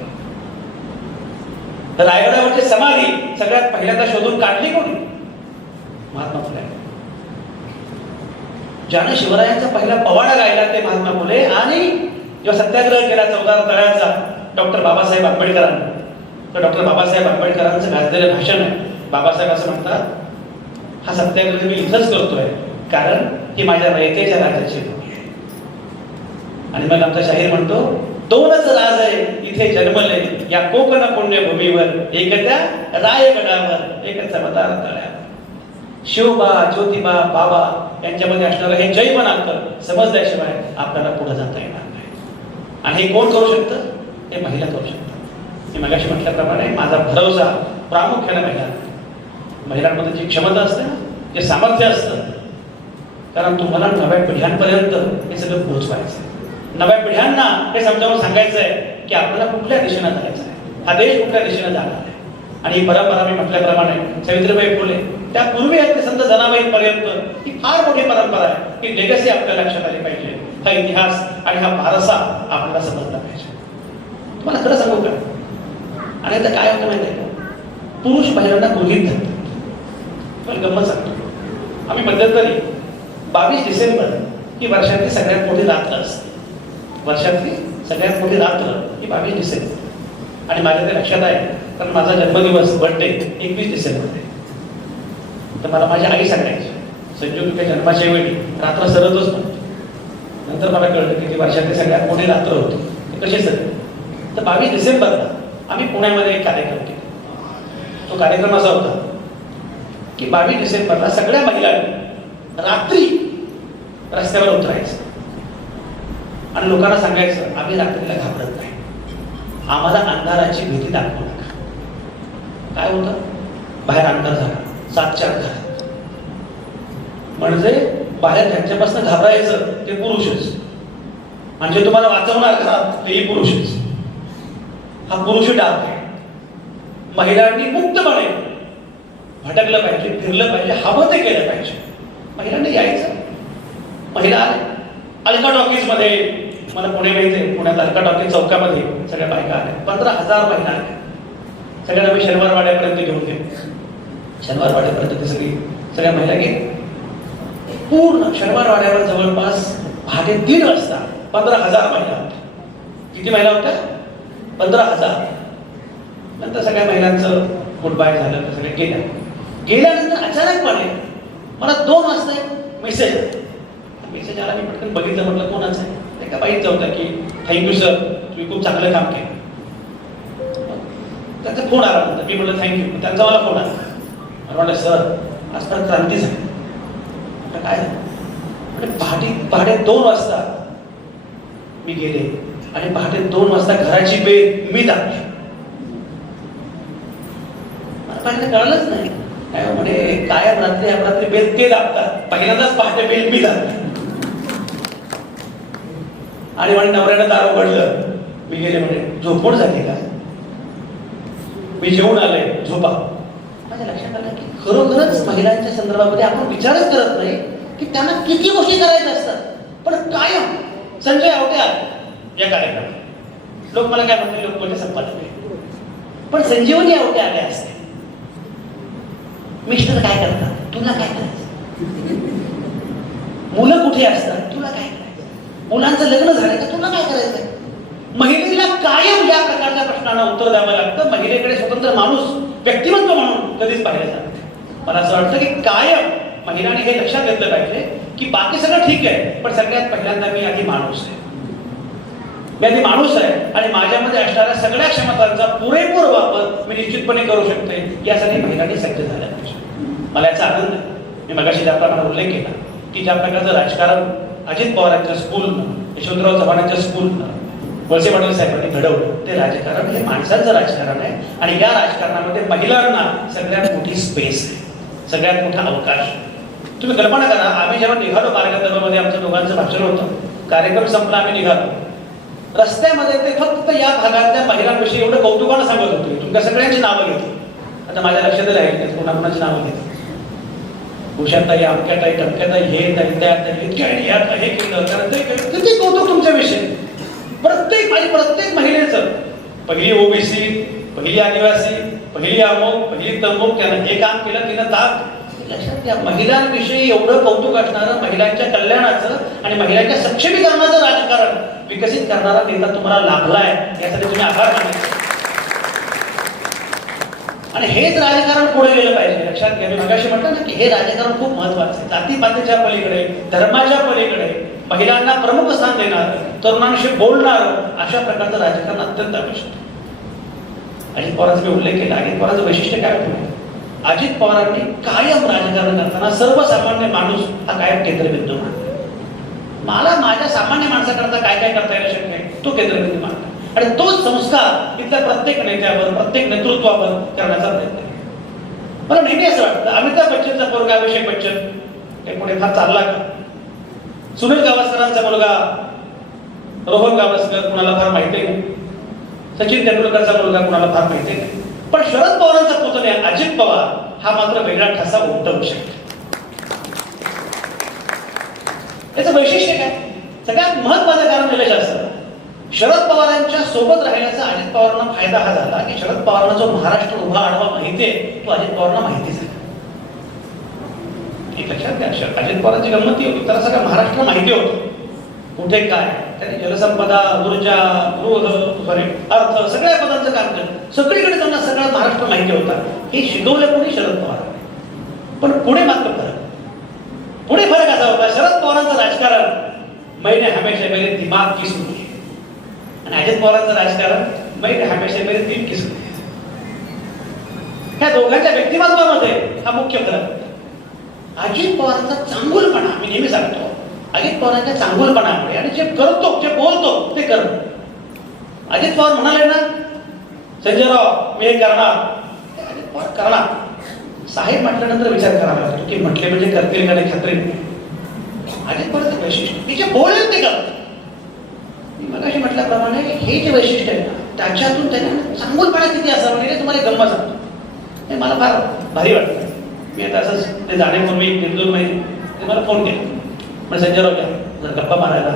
रायगडावरची समाधी सगळ्यात पहिल्यांदा शोधून काढली कोणी, महात्मा फुले. ज्याने शिवरायांचा पहिला पवाडा गायला ते महात्मा फुले. आणि जेव्हा सत्याग्रह केला 14 तळ्याचा डॉक्टर बाबासाहेब आंबेडकरांनी, तर डॉक्टर बाबासाहेब आंबेडकरांचं गाजलेलं भाषण आहे. बाबासाहेब असं म्हणतात हा सत्याग्रह मी इथंच करतोय कारण की माझ्या रयतेच्या राजाची भूमी आहे. आणि मग आमचा शाहीर म्हणतो 2च राज आहे इथे जन्मले या कोकण पुण्यभूमीवर, एक त्या रायगडावर एक चमत्कार तळ्यावर. शिवबा ज्योतिबा बाबा यांच्यामध्ये असणारं हे जैवन अंतर समजल्याशिवाय आपल्याला पुढे जाता येणार नाही. आणि हे कोण करू शकतं, हे महिला करू शकतात. मी मगाशी म्हटल्याप्रमाणे माझा भरवसा प्रामुख्याने महिलांमध्ये जी क्षमता असते ना, जे सामर्थ्य असतं. कारण तुम्हाला नव्या पिढ्यांपर्यंत हे सगळं पोहोचवायचं. नव्या पिढ्यांना हे समजावून सांगायचं आहे की आपल्याला कुठल्या दिशेनं जायचं आहे, हा देश कुठल्या दिशेनं जाणार आहे. आणि ही परंपरा मी म्हटल्याप्रमाणे सावित्रीबाई फुले त्यापूर्वी ते संत जनाबाईंपर्यंत ही फार मोठी परंपरा आहे की लेगसी आपल्या लक्षात आली पाहिजे. हा इतिहास आणि हा वारसा आपल्याला समजला पाहिजे. तुम्हाला खरं सांगू का, आणि आता काय होतं माहिती आहे का, पुरुष महिलांना गृहीत धरतात. पण गंमत सांगतो, आम्ही मध्यंतरी 22 डिसेंबर ही वर्षातली सगळ्यात मोठी रात्र असते. वर्षातली सगळ्यात मोठी रात्र ही 22 डिसेंबर. आणि माझ्या ते लक्षात आहे कारण माझा जन्मदिवस बर्थडे 21 डिसेंबर आहे. तर मला माझी आई सांगायची संजू तुझ्या जन्माच्या वेळी रात्र सरतच नव्हती. नंतर मला कळलं की ती वर्षातली सगळ्यात मोठी रात्र होती. ती कशी सरली, तर 22 डिसेंबरला आम्ही पुण्यामध्ये एक कार्यक्रम केला. तो कार्यक्रम असा होता की 22 डिसेंबरला सगळ्या महिलांनी रात्री रस्त्यावर उतरायचं आणि लोकांना सांगायचं आम्ही रात्रीला घाबरत नाही, आम्हाला अंधाराची भीती दाखवू नका. काय होतं, बाहेर अंधार झाला, 7च्या आत घरात. म्हणजे बाहेर त्यांच्यापासून घाबरायचं ते पुरुषच, म्हणजे तुम्हाला वाचवणार घरात तेही पुरुषच. हा पुरुष डाग आहे. महिलांनी मुक्तपणे भटकलं पाहिजे, फिरलं पाहिजे, हवं ते केलं पाहिजे. महिलांनी यायचं. महिला अलका टॉकीज मध्ये, मला पुणे माहिती, पुण्यात अलका टॉकीज चौकामध्ये सगळ्या बायका आल्या. 15,000 महिला आल्या. सगळ्यांना मी शनिवार वाड्यापर्यंत घेऊन गेलो. शनिवार वाड्यापर्यंत ते सगळ्या महिला गेल्या. पूर्ण शनिवार वाड्यावर जवळपास 2:30 वाजता 15,000 महिला होत्या. किती महिला होत्या, 15,000. नंतर सगळ्या महिलांचं गुड बाय झालं, तर सगळे गेल्या. गेल्यानंतर अचानकपणे मला 2 वाजता मेसेज आला. मी पटकन बघितलं, म्हटलं कोणाचं आहे. एका बाईचं होतं की थँक्यू सर, तुम्ही खूप चांगलं काम केलं. त्यांचा फोन आला. नंतर मी म्हटलं थँक्यू. त्यांचा मला फोन आला. मला म्हटलं सर आज तर क्रांती झाली. काय म्हणजे पहाटे 2 वाजता मी गेले आणि पहाटे 2 वाजता घराची बेल मी दाबली. मला पहिल्यांदा कळलंच नाही. काय म्हणजे कायम रात्री अपरात्री बेल ते दाबतात, पहिल्यांदाच पहाटे बेल मी दाबली. आणि म्हणे नवऱ्यानं दार उघडलं. मी गेले म्हणे झोपून झाली का? मी जेवून आले, झोपा. माझ्या लक्षात आलं की खरोखरच महिलांच्या संदर्भामध्ये आपण विचारच करत नाही की त्यांना किती गोष्टी करायच्या असतात, पण कायम संजय आवटे या कार्यक्रमात लोक मला काय म्हणते, लोक म्हणजे संपादक आहे, पण संजीवनी आवटे आले असते. मिस्टर काय करतात, तुला काय करायचं? मुलं कुठे असतात, तुला काय करायचं? मुलांचं लग्न झालं का, तुला काय करायचं? महिलेला कायम या प्रकारच्या प्रश्नांना उत्तर द्यावं लागतं. महिलेकडे स्वतंत्र माणूस, व्यक्तिमत्व म्हणून कधीच पाहिलं जात नाही. मला असं वाटतं की कायम महिलांनी हे लक्षात घेतलं पाहिजे की बाकी सगळं ठीक आहे, पण सगळ्यात पहिल्यांदा मी आधी माणूस आहे. मी आधी माणूस आहे आणि माझ्यामध्ये असणाऱ्या सगळ्या क्षमतांचा पुरेपूर वापर मी निश्चितपणे करू शकते. यासाठी महिलांनी सज्ज झाल्या पाहिजे. मला याचा आनंद आहे. मी मगाशी ज्याप्रमाणे उल्लेख केला की ज्या प्रकारचं राजकारण अजित पवारांच्या स्कूलनं, यशवंतराव चव्हाणांच्या स्कूलनं, वळसे पाटील साहेबांनी घडवलं, ते राजकारण हे माणसांचं राजकारण आहे. आणि या राजकारणामध्ये महिलांना सगळ्यात मोठी स्पेस आहे, सगळ्यात मोठा अवकाश. तुम्ही कल्पना करा, आम्ही जेव्हा निघालो बालगंधर्वमध्ये, आमचं दोघांचं भाषण होतं, कार्यक्रम संपला, आम्ही निघालो. रस्त्यामध्ये ते फक्त या भागातल्या महिलांविषयी एवढं कौतुकानं सांगत होते. तुमच्या सगळ्यांची नावं घेतली. आता माझ्या लक्षात राहील कोणाकोणाची नावं घेतली. उषाताई, अमक्याताई, टमक्याताई, हे ताई, त्या इतक्या हे केलं, कारण ते किती कौतुक तुमच्याविषयी. प्रत्येक महिलेचं, पहिली ओबीसी, पहिली आदिवासी, पहिली अमुक, पहिली तमुक, त्यानं हे काम केलं, तिनं ताक. लक्षात घ्या, महिलांविषयी एवढं कौतुक असणारं, महिलांच्या कल्याणाचं आणि महिलांच्या सक्षमीकरणाचं राजकारण विकसित करणारा नेता तुम्हाला लाभलाय, यासाठी तुम्ही आभार मानायचे. आणि हेच राजकारण पुढे गेलं पाहिजे. लक्षात घ्या, मी मगाशी म्हटलं ना की हे राजकारण खूप महत्वाचं आहे. जातीपातीच्या पलीकडे, धर्माच्या पलीकडे महिलांना प्रमुख स्थान देणार, तरुणांशी बोलणार, अशा प्रकारचं राजकारण अत्यंत आवश्यक आहे. अजित पवारांचा मी उल्लेख केला. अजित पवारांचं वैशिष्ट्य काय होतं? अजित पवारांनी कायम राजकारण करताना सर्वसामान्य माणूस हा कायम केंद्रबिंदू मानला. मला माझ्या सामान्य माणसाकरता काय काय करता येणं शक्य आहे, तो केंद्रबिंदू मानला. आणि तोच संस्कार इथल्या प्रत्येक नेत्यावर, प्रत्येक नेतृत्वावर करण्याचा प्रयत्न केला. मला नेहमी असं वाटतं, अमिताभ बच्चनचा पोरगा अभिषेक बच्चन ते पुढे फार चालला का? सुनील गावस्करांचा मुलगा रोहन गावस्कर कुणाला फार माहिती नाही. सचिन तेंडुलकरचा मुलगा कुणाला फार माहिती नाही. पण शरद पवारांचा पुतण्या अजित पवार हा मात्र वेगळा ठसा उमटवू शकतो. याचं वैशिष्ट्य काय? सगळ्यात महत्वाचं कारण निलेश असतं, शरद पवारांच्या सोबत राहिल्याचा अजित पवारांना फायदा हा झाला की शरद पवारांना जो महाराष्ट्र उभा आडवा माहिती आहे, तो अजित पवारांना माहिती झाला. एक लक्षात घ्या, अजित पवारांची गंमती होती, त्याला सगळं महाराष्ट्र माहिती होतं. कुठे काय त्याने जलसंपदा, ऊर्जा, अर्थ सगळ्या पदांचं काम केलं. सगळीकडे त्यांना सगळं महाराष्ट्र माहिती होता. हे शिकवलं कोणी? शरद पवार. पण पुढे मात्र पुढे फरक असा होता, शरद पवारांचं राजकारण मैंने हमेशा मेरे दिमाग की सुनी आणि अजित पवारांचं राजकारण मैंने हमेशा मेरे दिल की सुनी. ह्या दोघांच्या व्यक्तिमत्वामध्ये हा मुख्य फरक. अजित पवारांचा चांगुलपणा, मी नेहमी सांगतो, अजित पवारांच्या चांगुलपणामुळे आणि जे करतो, जे बोलतो ते करतो. अजित पवार म्हणाले ना, संजयराव मी हे करणार, अजित पवार करणार. साहेब म्हटल्यानंतर विचार करावा लागतो की म्हटले म्हणजे करतील का नाही, खात्री नाही. अजित पवारचं वैशिष्ट्य, की जे बोलेल ते करतात. मी मगाशी म्हटल्याप्रमाणे हे जे वैशिष्ट्य आहे ना, त्याच्यातून त्यांना चांगुलपणा किती असावा हे तुम्हाला गंमत सांगतो. हे मला फार भारी वाटतं. मी आता असंच ते जाण्यापूर्वी 1-2 महिने ते मला फोन केला, म्हणजे संजयराव घ्या जर गप्पा मारायला.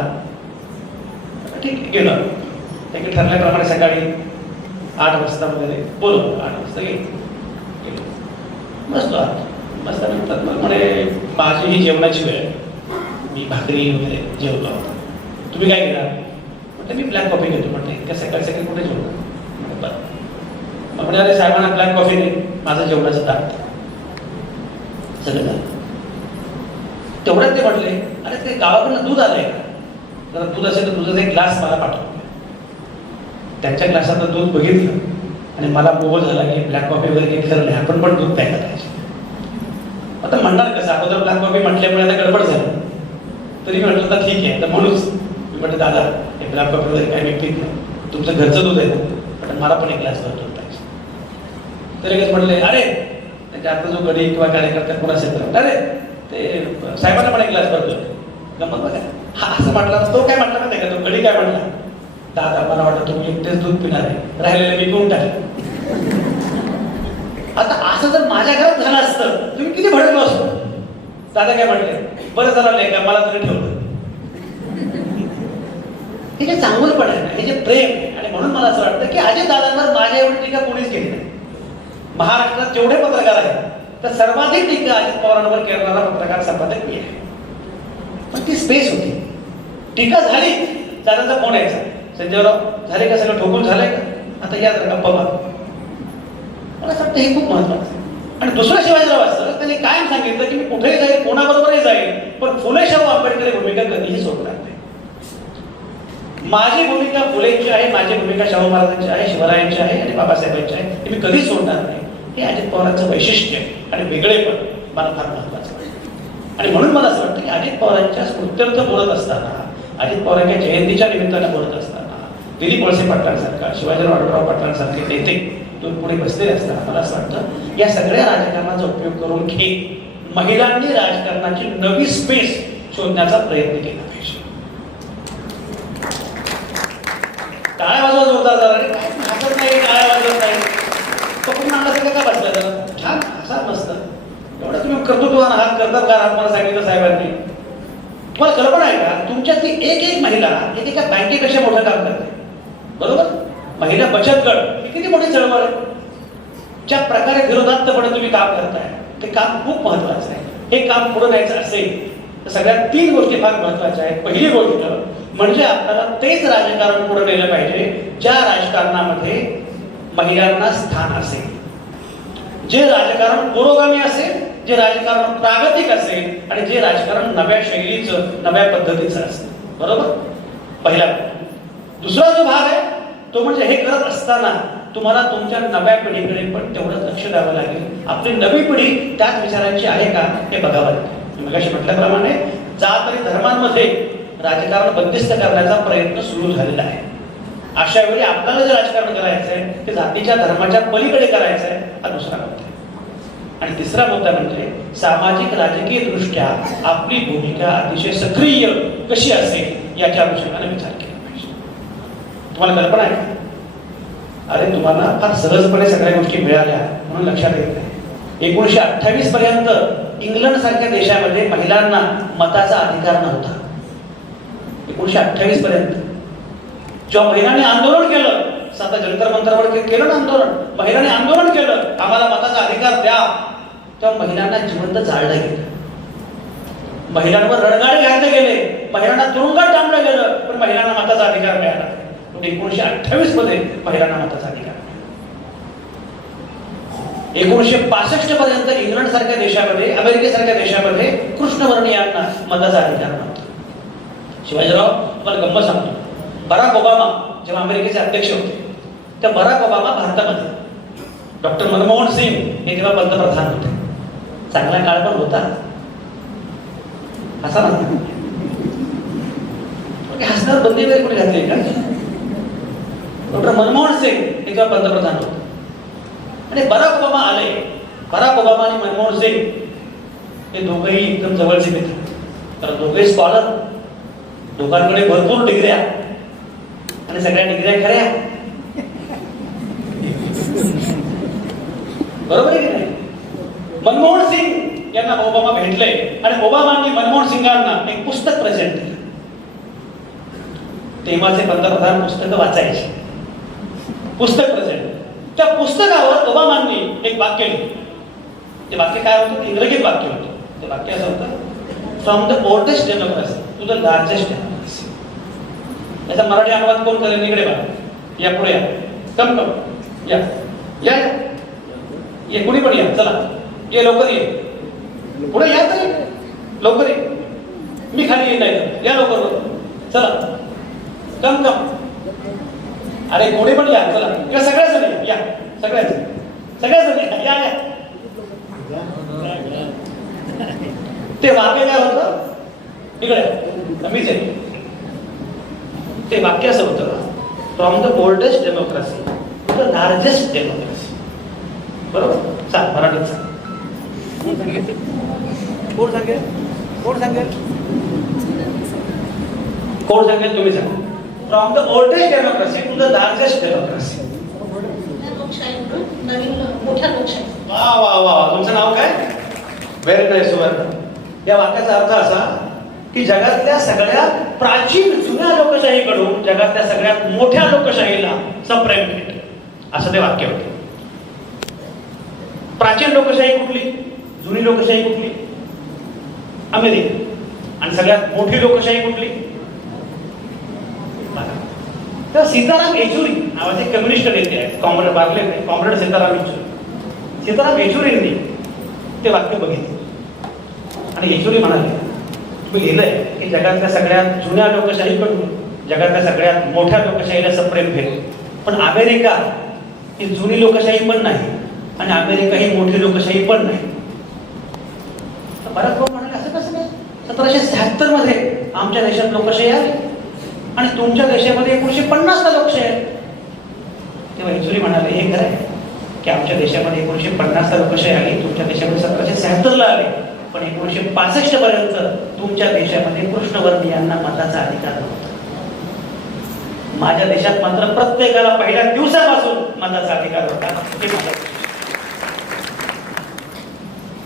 ठीक गेलो. ते ठरल्याप्रमाणे सकाळी 8 वाजता वगैरे बोलू, 8 वाजता गेलो. मस्त मस्त नंतर मग म्हणे माझी ही जेवणाची वेळ, मी भाकरी वगैरे जेवलो. तुम्ही काय घेणार? म्हटलं मी ब्लॅक कॉफी घेतो. म्हटलं इतक्या सकाळी कुठे जेवणार? बरं. मग म्हणे अरे साहेबांना ब्लॅक कॉफी नाही, माझं जेवणाचं ताट सगळं झालं. तेवढ्यात ते म्हटले अरे ते गावाकडनं दूध आलंय का, जर दूध असेल तर दुधाचा एक ग्लास मला पाठव. त्यांच्या ग्लासातलं दूध बघितलं आणि मला मोह झाला की ब्लॅक कॉफी वगैरे काही खरं नाही, आपण पण दूध प्यायला पाहिजे. आता म्हणणार कसं, अगोदर ब्लॅक कॉफी म्हटल्यामुळे आता गडबड झाली. तरी मी म्हटलं तर ठीक आहे. तर म्हणूनच मी म्हटलं दादा हे ब्लॅक कॉफी वगैरे काय मी पीत नाही, तुमचं घरचं दूध आहे ना, पण मला पण एक ग्लास दूध पाहिजे. तर एकच म्हटले अरे त्याच्या आता जो गडी किंवा कार्यकर्ता कोण असेल तर अरे ते साहेबांना पण एक ग्लास भरतो. गमत बघा हा असं म्हटला. तो काय म्हटला ना का, तो गडी काय म्हटला, दादा मला वाटतं तुम्ही एकटेच दूध पिणार आहे, राहिलेलं मी पिऊन टाकले. आता असं जर माझ्या घरात झालं असतं तुम्ही किती भडकलो असतो. दादा काय म्हटले, बरं झालं नाही का मला तरी ठेवलं. हे जे चांगलंपण आहे ना, हे जे प्रेम आहे, आणि म्हणून मला असं वाटतं की अजय दादांवर माझ्या एवढी टीका कोणीच केली नाही. महाराष्ट्रात जेवढे पत्रकार आहेत तर सर्वाधिक टीका अजित पवारांवर करणारा पत्रकार संपादक मी आहे. पण ती स्पेस होती, टीका झाली. दादांचा फोन यायचा, संजयराव झाले का, सगळं ठोकून झालंय का, आता या जर गप्पा मार. मला असं वाटतं हे खूप महत्वाचं आहे. आणि दुसरं शिवाजीराव असतं त्यांनी कायम सांगितलं की मी कुठेही जाईल, कोणाबरोबरही जाईल, पण फुले शाहू आंबेडकरी भूमिका कधीही सोडणार नाही. माझी भूमिका फुलेंची आहे, माझी भूमिका शाहू महाराजांची आहे, शिवरायांची आहे आणि बाबासाहेबांची आहे, ती मी कधीच सोडणार नाही. हे अजित पवारांचं वैशिष्ट्य आणि वेगळेपण मला फार महत्वाचं वाटतं. आणि म्हणून मला असं वाटतं की अजित पवारांच्या स्मृत्यर्थ बोलत असताना, अजित पवारांच्या जयंतीच्या निमित्तानं बोलत असताना दिलीप वळसे पाटलांसारखा, शिवाजीराव आढळराव पाटलांसारखे नेते दोन पुढे बसलेले असताना मला असं वाटतं या सगळ्या राजकारणाचा उपयोग करून घेत महिलांनी राजकारणाची नवी स्पेस शोधण्याचा प्रयत्न केला पाहिजे. टाळ्या वाजवा जोरदार जरा. काय हसत नाही, टाळ्या वाजवत नाही, पकडून आणल्यासारखं का बसलं जरा छान हसा मस्त. एवढं तुम्ही कर्तृत्वान हात करतात का हात, मला सांगितलं साहेबांनी. तुम्हाला कल्पना आहे का तुमच्यातली एक एक महिला एक एका बँकेपेक्षा मोठं काम करते, बरोबर. महिला बचत गट ही किती मोठी चळवळ आहे. ज्या प्रकारे विरोधात्मकपणे तुम्ही काम करताय ते काम खूप महत्वाचं आहे. हे काम पुढे न्यायचं असेल तर सगळ्यात 3 गोष्टी फार महत्वाच्या आहेत. पहिली गोष्ट म्हणजे आपल्याला तेच राजकारण पुढे नेलं पाहिजे ज्या राजकारणामध्ये महिलांना स्थान असेल, जे राजकारण पुरोगामी असेल, जे राजकारण प्रागतिक असेल आणि जे राजकारण नव्या शैलीचं, नव्या पद्धतीचं असेल, बरोबर. पहिला. दुसरा जो भाग आहे तो म्हणजे हे करत असताना तुम्हाला तुमच्या नव्या पिढीकडे पण तेवढंच लक्ष द्यावं लागेल. आपली नवी पिढी त्याच विचारांची आहे का हे बघावं लागेल. मगाशी म्हटल्याप्रमाणे जात आणि धर्मांमध्ये राजकारण बंदिस्त करण्याचा प्रयत्न सुरू झालेला आहे. अशा वेळी आपल्याला जे राजकारण करायचं आहे ते जातीच्या धर्माच्या पलीकडे करायचं आहे, हा दुसरा मुद्दा आहे. आणि तिसरा मुद्दा म्हणजे सामाजिक राजकीय दृष्ट्या आपली भूमिका अतिशय सक्रिय कशी असेल याच्या अनुषंगाने विचार केला पाहिजे. तुम्हाला कल्पना आहे, अरे तुम्हाला फार सहजपणे सगळ्या गोष्टी मिळाल्या म्हणून लक्षात येत नाही. 1928 पर्यंत इंग्लंड सारख्या देशामध्ये महिलांना मताचा अधिकार नव्हता. 1928 पर्यंत जेव्हा महिलांनी आंदोलन केलं, साधा जंतर मंतरवर केलं ना आंदोलन, महिलांनी आंदोलन केलं आम्हाला मताचा अधिकार द्या, तेव्हा महिलांना जिवंत जाळलं गेलं, महिलांवर रणगाडे घातले गेले, महिलांना तुरुंगात टांगलं गेलं, पण महिलांना मताचा अधिकार मिळाला. 1928 मध्ये महिलांना मताचा अधिकार. 1965 पर्यंत इंग्लंड सारख्या देशामध्ये, अमेरिकेसारख्या देशामध्ये कृष्णवर्णीयांना मताचा अधिकार नव्हता. शिवाजीराव तुम्हाला गंमत सांगतो, बराक ओबामा जेव्हा अमेरिकेचे अध्यक्ष होते त्या बराक ओबामा भारतामध्ये, डॉक्टर मनमोहन सिंग हे तेव्हा पंतप्रधान होते. चांगला काळ पण होता, असा ना हसणार बंदी वगैरे कुठे घातली का. डॉक्टर मनमोहन सिंग हे तेव्हा पंतप्रधान होते आणि बराक ओबामा आले. बराक ओबामा आणि मनमोहन सिंग हे दोघंही एकदम जवळचे मित्र, तर दोघेही स्कॉलर, दोघांकडे भरपूर डिग्र्या आणि सगळ्या डिग्र्या खऱ्या, बरोबर आहे की नाही. मनमोहन सिंग यांना ओबामा भेटले आणि ओबामांनी मनमोहन सिंगांना एक पुस्तक प्रेझेंट केलं. तेव्हाचे पंतप्रधान पुस्तकं वाचायचे, पुस्तक प्रेझेंट. त्या पुस्तकावर ओबामांनी एक वाक्य लिहिलं. ते वाक्य काय होतं, इंग्रजीत वाक्य होतं. ते वाक्य असं होतं, from the oldest democracy to the largest democracy. याचा मराठी अनुवाद कोण करेल, इकडे बघा, या पुढे या, कम या या ये, कुणी पण या, चला ये, लवकर ये, पुढे या तरी लवकर ये, मी खाली येत नाही, या लवकर, चला कम कम, अरे कोणी पण या, चला किंवा सगळ्याच या, सगळ्याच या या. ते वाक्य काय होतं? इकडे मीच आहे. ते वाक्य असं होतं, from the oldest democracy to the largest democracy. बरोबर? सांग मराठीत सांग. कोण सांगेल? कोण सांगेल? कोण सांगेल? तुम्ही सांगा. From the oldest democracy to the largest democracy. मोठ्या लोकशाही. वा वा वा, तुमचं नाव काय? व्हेरी नाईस सुवर्ण. या वाक्याचा अर्थ असा की जगातल्या सगळ्यात प्राचीन जुन्या लोकशाहीकडून जगातल्या सगळ्यात मोठ्या लोकशाहीला सप्रेम भेट, असं ते वाक्य होतं. प्राचीन लोकशाही कुठली? जुनी लोकशाही कुठली? अमेरिका. आणि सगळ्यात मोठी लोकशाही कुठली? तर सीताराम येचुरी नावाचे कम्युनिस्ट नेते आहेत, कॉम्रेड बारले नाही, कॉम्रेड सीताराम येचुरी. सीताराम येचुरींनी ते वाक्य बघितले आणि येचुरी म्हणाले, तुम्ही लिहिलंय की जगातल्या सगळ्यात जुन्या लोकशाहीकडून जगातल्या सगळ्यात मोठ्या लोकशाहीला सप्रेम भेट, पण अमेरिका ही जुनी लोकशाही पण नाही आणि अमेरिका ही मोठी लोकशाही पण नाही. बराच लोक म्हणाले, असं कसं नाही? 1776 मध्ये आमच्या देशात लोकशाही आली आणि तुमच्या देशामध्ये 1950 ला लोकशाही आहे. तेव्हा येचुरी म्हणाले, हे खरं आहे की आमच्या देशामध्ये 1950 ला लोकशाही आली, तुमच्या देशामध्ये 1776 ला आली, पण 1965 पर्यंत तुमच्या देशामध्ये कृष्णवर्णीयांना मताचा अधिकार नव्हता. माझ्या देशात मात्र प्रत्येकाला पहिल्या दिवसापासून मताचा अधिकार होता.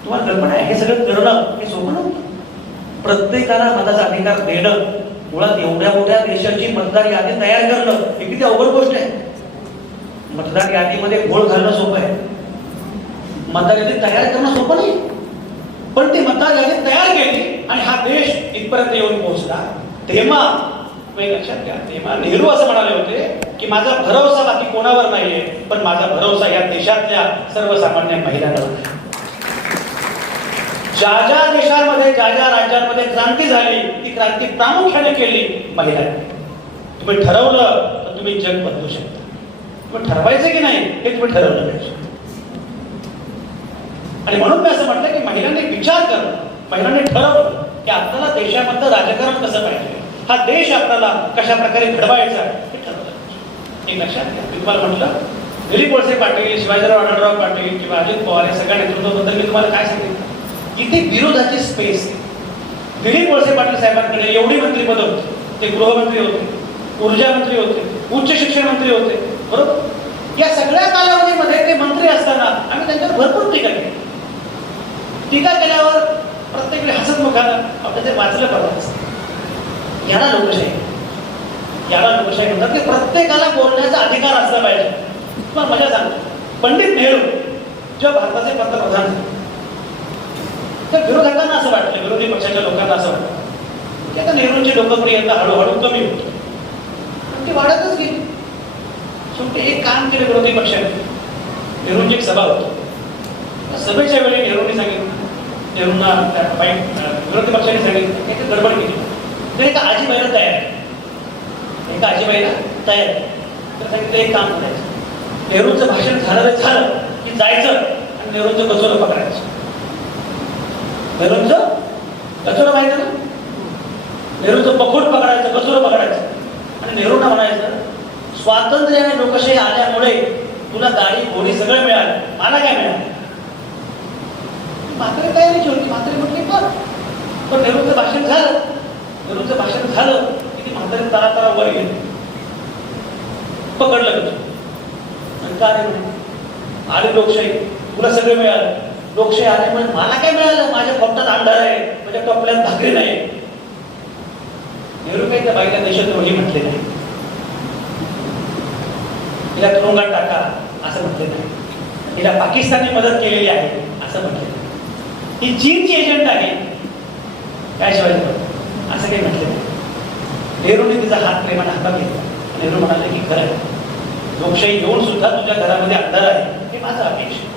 तुम्हाला कल्पना आहे, हे सगळं करणं हे सोपं नव्हतं. प्रत्येकाला मताचा अधिकार देणं, मुळात एवढ्या मोठ्या देशाची मतदार यादी तयार करणं ही किती अवघड गोष्ट आहे. मतदार यादीमध्ये घोळ घालणं सोपं आहे, मतदार यादी तयार करणं सोपं नाही. पण ती मतदार यादी तयार केली आणि हा देश इथपर्यंत येऊन पोहोचला. तेव्हा लक्षात घ्या, तेव्हा नेहरू असं म्हणाले होते की माझा भरोसा बाकी कोणावर नाहीये, पण माझा भरोसा या देशातल्या सर्वसामान्य महिलांवर आहे. ज्या ज्या देशांमध्ये ज्या ज्या राज्यांमध्ये क्रांती झाली, ती क्रांती प्रामुख्याने केली महिलांनी. तुम्ही ठरवलं तर तुम्ही जग बदलू शकता. तुम्ही ठरवायचं की नाही हे तुम्ही ठरवलं पाहिजे. आणि म्हणून मी असं म्हटलं की महिलांनी विचार करणं, महिलांनी ठरवलं की आपल्याला देशामधलं राजकारण कसं पाहिजे, हा देश आपल्याला कशा प्रकारे घडवायचा हे ठरवलं. एक लक्षात घ्या, मी तुम्हाला म्हटलं दिलीप वळसे पाटील, शिवाजीराव आढळराव पाटील किंवा अजित पवार या सगळ्या नेतृत्वाबद्दल मी तुम्हाला काय सांगितलं? इथे विरोधाची स्पेस. दिलीप वळसे पाटील साहेबांकडे एवढी मंत्रिपद होती, ते गृहमंत्री होते, ऊर्जा मंत्री होते, उच्च शिक्षण मंत्री होते, बरोबर? या सगळ्या कालावधीमध्ये ते मंत्री असताना आम्ही त्यांच्यावर भरपूर टीका केली. टीका केल्यावर प्रत्येकाने हसतमुखानं आपलं ते वाचलं पाहिजे. याला लोकशाही, याला लोकशाही म्हणतात की प्रत्येकाला बोलण्याचा अधिकार असला पाहिजे. तुम्हाला मजा सांगतो, पंडित नेहरू जेव्हा भारताचे पंतप्रधान झाले, तर विरोधकांना असं वाटलं, विरोधी पक्षाच्या लोकांना असं वाटलं की आता नेहरूंची लोकप्रियता हळूहळू कमी होती, पण ती वाढतच गेली. शेवटी एक काम केलं विरोधी पक्षाने. नेहरूंची एक सभा होती, सभेच्या वेळी नेहरूंनी सांगितलं, नेहरूंना विरोधी पक्षाने सांगितलं एक गडबड केली. तर एका आजीबाईला तयार आहे, एका आजीबाईला तयार आहे. तर सांगितलं एक काम करायचं, नेहरूंचं भाषण झालं की जायचं आणि नेहरूंचं कचोरं पकडायचं. नेहरूंचं कचोरं माहिती ना, नेहरूंचं पखोट पकडायचं, कचोरं पकडायचं आणि नेहरूंना म्हणायचं, स्वातंत्र्य आणि लोकशाही आल्यामुळे तुला गाडी घोडी सगळं मिळालं, मला काय मिळालं? म्हातारी तयारीची होती, म्हातारी म्हटली बरं. पण नेहरूंचं भाषण झालं, नेहरूंचं भाषण झालं की ती म्हातारी तरा वर गेली, पकडलं कसं का रे म्हणे, आली लोकशाही, तुला सगळं मिळालं. लोकशाही आल्यामुळे मला काय मिळालं? माझ्या पोटात अंधार आहे, माझ्या टोपल्यात भाकरी नाही. नेहरू काही त्या बाईला देशद्रोही म्हटले नाही, तिला तुरुंगात टाका असं म्हटले नाही, तिला पाकिस्तानने मदत केलेली आहे असं म्हटले नाही, ही चीनची एजंट आहे काय शिवाय असं काही म्हटले नाही. नेहरूने तिचा हात प्रेमाने हातात घेतला. नेहरू म्हणाले की खरं लोकशाही येऊन सुद्धा तुझ्या घरामध्ये अंधार आहे हे माझं अपेक्षा,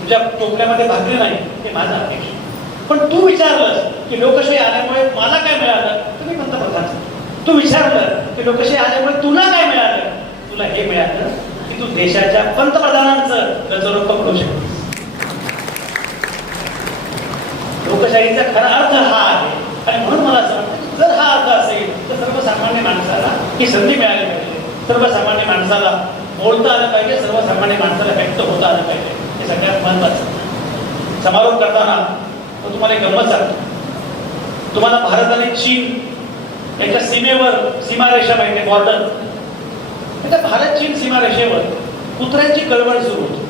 तुझ्या टोपल्यामध्ये भाकरी नाही हे माझं अपेक्षा. पण तू विचारलंस की लोकशाही आल्यामुळे मला काय मिळालं, तुम्ही पंतप्रधान. तू विचारलं की लोकशाही आल्यामुळे तुला काय मिळालं, तुला हे मिळालं की तू देशाच्या पंतप्रधानांचं गजर पकडू शकतेस. लोकशाहीचा खरा अर्थ हा आहे. आणि म्हणून मला असं वाटतं की जर हा अर्थ असेल तर सर्वसामान्य माणसाला ही संधी मिळाली पाहिजे, सर्वसामान्य माणसाला बोलता आलं पाहिजे, सर्वसामान्य माणसाला व्यक्त होता आलं पाहिजे. हे सगळ्यात महत्वाचं. समारोप करताना तो तुम्हाला एक गंमत सांगतो. तुम्हाला भारत आणि चीन यांच्या सीमेवर सीमारेषा माहिती आहे, बॉर्डर. त्या भारत चीन सीमारेषेवर कुत्र्यांची कळवण सुरू होती.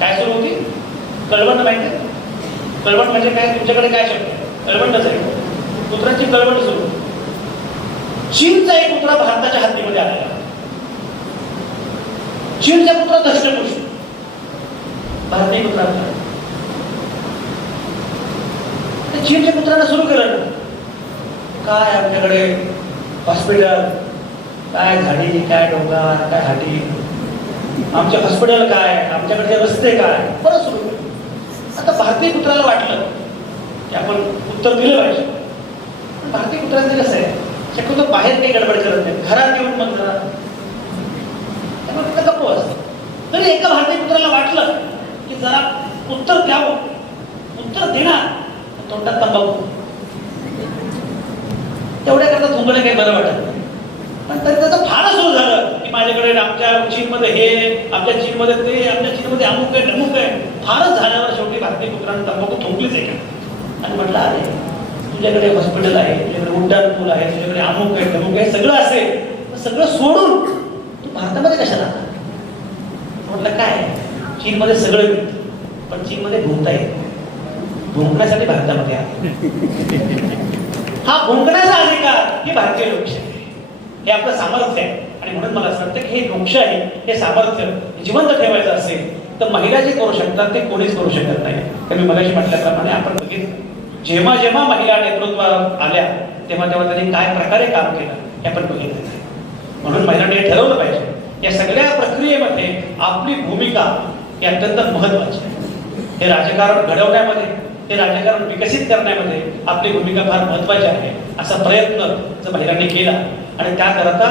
काय सुरू होती? कळवण माहिती आहे? कळवण म्हणजे काय? तुमच्याकडे काय शब्द? कळवणच आहे. कुत्र्यांची कळवण सुरू होती. चीनचा एक कुत्रा भारताच्या हद्दीमध्ये आलेला. चीनचा कुत्रा दष्टपुष्ट, भारतीय कुत्रा. चीनच्या कुत्र्याला सुरू केलं ना, काय आमच्याकडे हॉस्पिटल, काय झाडी, काय डोंगर, काय हाटी, आमचे हॉस्पिटल काय, आमच्याकडचे रस्ते काय, बरं सुरू केलं. आता भारतीय कुत्र्याला वाटलं की आपण उत्तर दिलं पाहिजे. पण भारतीय कुत्र्यांचं कसं आहे, शक्यतो बाहेर काही गडबड करत नाही, घरात येऊन मग जरा त्यामुळे गप्प असतं. तरी एका भारतीय कुत्र्याला वाटलं की जरा उत्तर द्यावं. उत्तर देणार, तोंडात तंबाखू. तेवढ्या करता थुंकणं काही बरं वाटत नाही. पण तरी त्याचं फार सुरू झालं की माझ्याकडे आमच्या चीनमध्ये हे, आमच्या चीनमध्ये ते, आमच्या चीनमध्ये अमुक आहे ढमुक आहे. फारच झाल्यावर शेवटी भारतीय कुत्र्यानं तंबाखू थुंकलीच आहे का. आणि म्हटलं अरे तुझ्याकडे हॉस्पिटल आहे, तुझ्याकडे उड्डाण पूल आहे, तुझ्याकडे अमुक आहे ढमुक आहे, सगळं असेल, सगळं सोडून तू भारतामध्ये कशाला? म्हटलं काय, चीनमध्ये सगळं मिळतं पण चीनमध्ये भुंकता येत, भुंकण्यासाठी भारतामध्ये आहे. हा भुंकण्याचा अधिकार ही भारतीय लोकशाही, हे आपलं सामर्थ्य आहे. आणि म्हणून मला असं वाटतं की हे लोकशाही, हे सामर्थ्य जिवंत ठेवायचं असेल तर महिला जे करू शकतात ते कोणीच करू शकत नाही. तर मी मगाशी म्हटल्याप्रमाणे आपण बघितलं जेव्हा जेव्हा महिला नेतृत्वात आल्या तेव्हा तेव्हा त्यांनी काय प्रकारे काम केलं हे आपण बघितलं. म्हणून महिलांनी हे ठरवलं पाहिजे या सगळ्या प्रक्रियेमध्ये आपली भूमिका ही अत्यंत महत्वाची आहे. हे राजकारण घडवण्यामध्ये, हे राजकारण विकसित करण्यामध्ये आपली भूमिका फार महत्वाची आहे. असा प्रयत्न जर महिलांनी केला आणि त्याकरता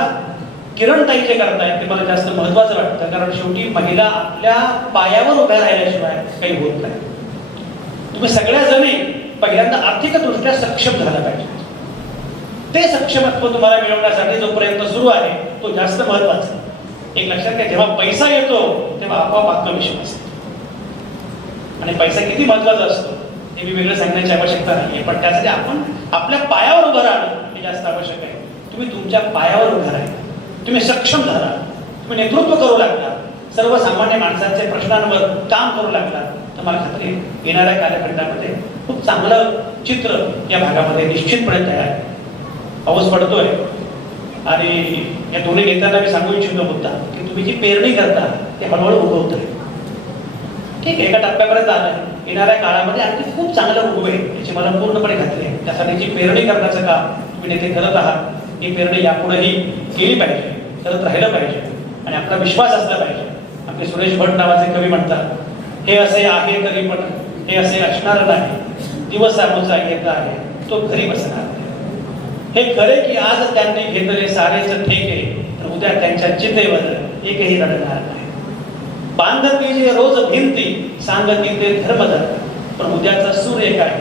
किरणताई जे करतायत ते मला जास्त महत्वाचं वाटतं. कारण शेवटी महिला आपल्या पायावर उभ्या राहिल्याशिवाय काही होत नाही. तुम्ही सगळ्या जणी पहिल्यांदा आर्थिकदृष्ट्या सक्षम झाला पाहिजे. ते सक्षमत्व तुम्हाला मिळवण्यासाठी जो प्रयत्न सुरू आहे तो जास्त महत्वाचा. एक लक्षात घ्या, जेव्हा पैसा येतो तेव्हा आपोआप आत्मविश्वास येतो. आणि पैसा किती महत्वाचा असतो हे मी वेगळं सांगण्याची आवश्यकता नाही, पण त्यासाठी आपण आपल्या पायावर उभं राहणं हे जास्त आवश्यक आहे. तुम्ही तुमच्या पायावर उभं राहा, तुम्ही सक्षम झाला, तुम्ही नेतृत्व करू लागला, सर्वसामान्य माणसांच्या प्रश्नांवर काम करू लागला तर मला खात्री येणाऱ्या कालखंडामध्ये खूप चांगलं चित्र या भागामध्ये निश्चितपणे तयार आहे. पाऊस पडतोय आणि या दोन्ही नेत्यांना मी सांगू इच्छितो मुद्दा की तुम्ही जी पेरणी करता ते हळूहळू उगवतंय. ठीक, एका टप्प्यापर्यंत आलं, येणाऱ्या काळामध्ये आणखी खूप चांगलं उगवेल याची मला पूर्णपणे खात्री आहे. त्यासाठी जी पेरणी करण्याचं काम तुम्ही नेते करत आहात, ही पेरणी यापुढेही केली पाहिजे, करत राहिलं पाहिजे आणि आपला विश्वास असला पाहिजे. आपले सुरेश भट नावाचे कवी म्हणतात, हे असे आहे तरी पण हे असे असणार नाही, दिवस आमचा येत आहे तो घरी बसणार नाही. हे खरे की आज त्यांनी घेतले सारेच ठेके, तर उद्या त्यांच्या चितेवर एकही रडणार नाही. बांधती जे रोज भिंती, सांगती ते धर्मधर, पण उद्याचा सूर्य काय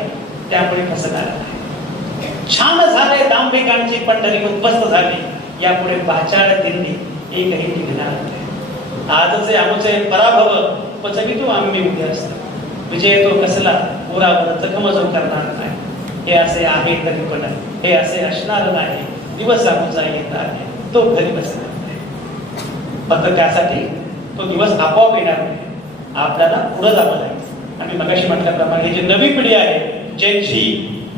त्यामुळे फसणार नाही. छान झाले दांभिकांची पंढरी उद्ध्वस्त झाली, यापुढे पाचाळ दिंडी एकही निघणार नाही. आजचे आमचे पराभव पचवितो आम्ही उद्या असतो, विजय तो कसला पुरावर जखम जो करणार नाही. हे असे आहे तरी पण हे असे असणार नाही, दिवस आमचा येत आहे तो घरी बसणार नाही. फक्त त्यासाठी तो दिवस आपोआप येणार नाही, आपल्याला पुढे जावं लागेल. आणि मगाशी म्हटल्याप्रमाणे ही जी नवी पिढी आहे ज्यांची,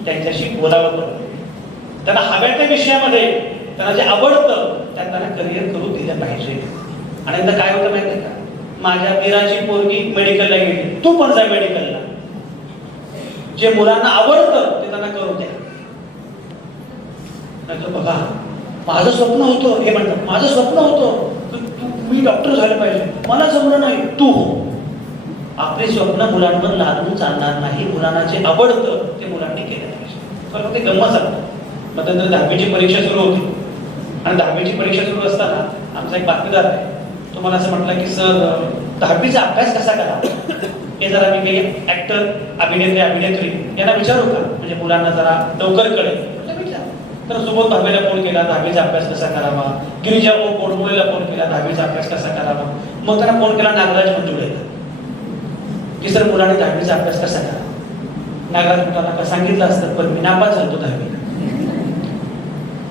त्यांच्याशी बोलावं पडतं. त्यांना हव्या त्या विषयामध्ये त्यांना जे आवडतं त्यात त्यांना करिअर करू दिलं पाहिजे. आणि आता काय होतं माहिती आहे का, माझ्या वीराची पोरगी मेडिकलला गेली, तू पण जा मेडिकलला. जे मुलांना आवडतं ते त्यांना करू द्या. नाही बघा माझं स्वप्न होतं, हे म्हणतात माझं स्वप्न होतं मी डॉक्टर झालं पाहिजे, मला जमलं नाही, तू हो. आपले स्वप्न मुलांवर लादून चालणार नाही. मुलांना जे आवडतं ते मुलांनी केलं पाहिजे. तर ते गंमत झालं. मग नंतर 10वीची परीक्षा सुरू होती आणि 10वीची परीक्षा सुरू असताना आमचा एक बातमीदार आहे, तो मला असं म्हटलं की सर 10वीचा अभ्यास कसा करा. हे जरा मी काही ऍक्टर अभिनेत्री अभिनेत्री यांना विचारू का, म्हणजे मुलांना जरा लवकर कळेल. म्हटलं विचार. तर सुबोध भावेला फोन केला, 10वीचा अभ्यास कसा करावा. गिरिजा कोडमुलेला फोन केला, 10वीचा अभ्यास कसा करावा. मग त्यांना फोन केला नागराज मंजुळेला की सर मुलाने 10वीचा अभ्यास कसा करावा. नागराज मुलांना सांगितलं असतं, पण मी नापास झालो 10वी.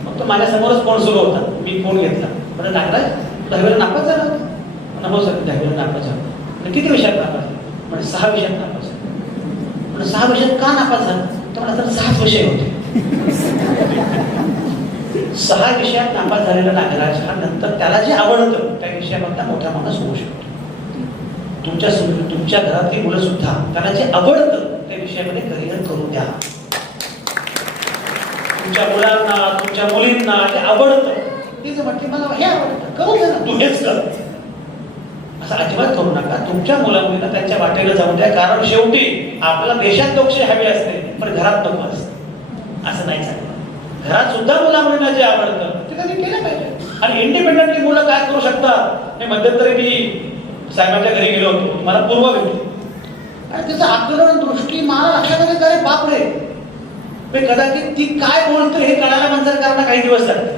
मग तो माझ्यासमोरच फोन सुरू होता. मी फोन घेतला, म्हणजे नागराज 10वीला नापास झाला होता. हो सर 10वीला नापास झाला. म्हणजे किती विषयात नापास झाला. म्हणजे 6 विषयात नापास झाला. म्हणजे 6 विषयात का नापास झाला, तर मला तर 6 विषय होते. 6 विषयात नापास झालेला नागराज हा नंतर त्याला जे आवडतं त्या विषयामधला मोठा माणूस होऊ शकतो. तुमच्या घरातली मुलं सुद्धा त्यांना जे आवडतं त्या विषयामध्ये करिअर करून द्या. तुमच्या मुलांना तुमच्या मुलींना जे आवडतं ते म्हटले मला हे आवडतं करू द्या ना, तू हेच कर असं अजिबात करू नका. तुमच्या मुलामुलींना त्यांच्या वाटेला जाऊन द्या, कारण शेवटी आपल्याला देशात लोकशाही हवी असते पण घरात नको असते. असं नाही चाललं. घरात सुद्धा मुलामुलींना जे आवडतं ते त्यांनी केलं पाहिजे. आणि इंडिपेंडेंटली मुलं काय करू शकतात. मी मध्यंतरी मी साहेबांच्या घरी गेलो होतो, मला पूर्व भेटली आणि त्याचं आकलन दृष्टी मला लक्षात आली, अरे बापरे, कदाचित ती काय बोलतो हे कळायला मंजर करायला काही दिवस लागते,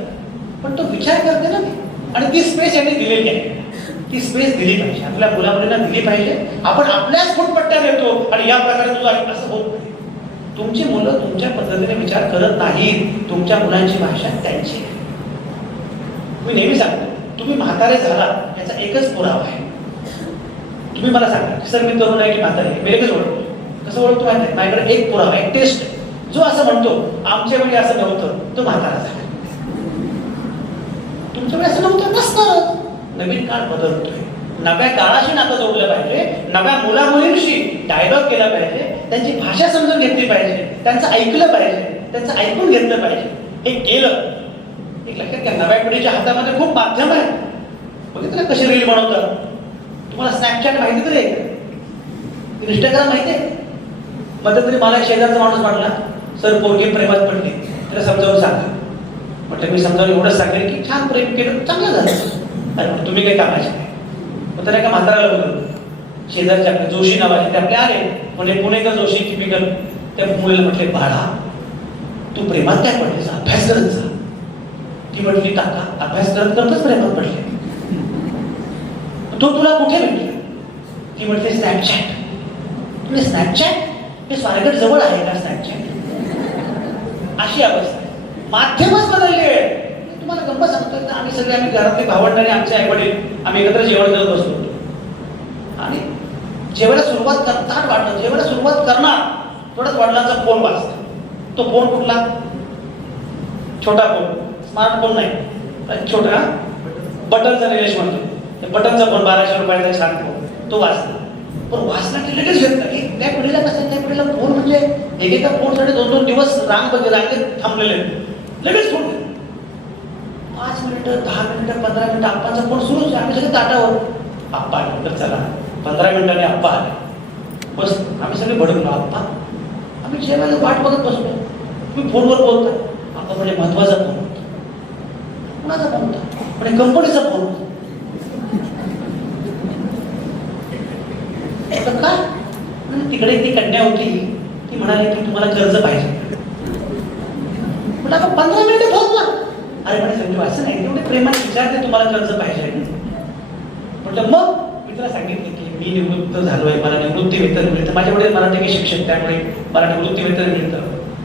पण तो विचार करते ना आणि ती स्पेस यांनी दिलेली आहे. ती स्पेस दिली पाहिजे, आपल्या मुलामुलींना दिली पाहिजे. आपण आपल्याच फुटपट्ट्या देतो आणि या प्रकारे तुझं असं होत नाही. तुमची मुलं तुमच्या पद्धतीने विचार करत नाहीत. तुमच्या मुलांची भाषा त्यांची आहे. मी नेहमी सांगतो, तुम्ही म्हातारे झाला याचा एकच पुरावा आहे. तुम्ही मला सांगा की सर मी तरुण आहे की म्हातारे, मी लगेच ओळखतो. कसं ओळखतो माहिती आहे, माझ्याकडे एक पुरावा आहे, टेस्ट आहे. जो असं म्हणतो आमच्या वेळी असं नव्हतं तो म्हातारा झाला. तुमच्या वेळी असं नव्हतं नसतं. नवीन काळ बदलतोय, नव्या काळाशी नातं जोडलं पाहिजे, नव्या मुलामुलींशी डायलॉग केला पाहिजे, त्यांची भाषा समजून घेतली पाहिजे, त्यांचं ऐकलं पाहिजे, त्यांचं ऐकून घेतलं पाहिजे. हे केलं एक लक्षात घ्या. नव्या पिढीच्या हातामध्ये खूप माध्यम आहे. बघितलं कशी रील बनवतात. तुम्हाला स्नॅपचॅट माहिती तरी आहे, इंस्टाग्राम माहिती आहे. मध्यंतरी मला शेजारचा माणूस म्हटला, सर पोरगी प्रेमात पडली, त्याला समजावून सांगा. म्हटलं मी समजावून एवढंच सांगेल की छान प्रेम केलं, चांगलं झालं. अरे तुम्ही काही कामाचे नाही. मग त्याला एका म्हाताराला बोलवलं, शेजारचे आपले जोशी नावाचे ते आपले आले, म्हणजे पुणेकर जोशी टिपिकल. त्या मुलीला म्हटले, बाळा तू प्रेमात काय पडलीस, अभ्यास करत जा. ती म्हटली, काका अभ्यास करत करतच प्रेमात पडले. तो तुला कुठे भेटला. ती म्हटली स्नॅपचॅट. तुला स्नॅपचॅट हे स्वारगेट जवळ आहे का स्नॅपचॅट. अशी अवस्था आहे, माध्यमच बदलले. तुम्हाला गप्पा सांगतोय ना, आम्ही घरातले भावंडाने आमचे आई वडील आम्ही एकत्र जेवण करत बसलो होतो आणि जेवायला सुरुवात करतात वाटलं, जेवायला सुरुवात करणार थोडाच वडिलांचा फोन वाजता. तो फोन कुठला, छोटा फोन, स्मार्टफोन नाही, छोटा बटनचा निलेश म्हणतो. त्या बटनचा फोन 1200 रुपयाचा छान फोन, तो वाजला. पण वाचला की लगेच घेतला की त्या पिढीला कसं, त्या पिढीला फोन म्हणजे एकेका फोनसाठी 2-2 दिवस रांगेत थांबलेले, लगेच फोन 5 मिनिटं 10 मिनिटं 15 मिनिटं आप्पाचा फोन सुरूच. आम्ही सगळे ताटावर, आप्पा आले तर चला 15 मिनिटांनी आप्पा आले, बस आम्ही सगळे भडकलो. आप्पा आम्ही जेवायला वाट बघत बसलो, तुम्ही फोनवर बोलता. आप्पा म्हणजे महत्वाचा फोन होता. कुणाचा फोन होता, म्हणजे कंपनीचा फोन होता. काय तिकडे ती कन्या होती, ती म्हणाली की तुम्हाला कर्ज पाहिजे. म्हटलं 15 मिनिटं फोन ना. अरे म्हणे संजू असं नाही, तेवढे प्रेमाने विचारते तुम्हाला कर्ज पाहिजे. म्हटलं मग मी तुला सांगितलं की मी निवृत्त झालोय, मला निवृत्ती वेतन मिळतं. माझ्या वडील मराठी शिक्षक, त्यामुळे मला निवृत्ती वेतन मिळतं.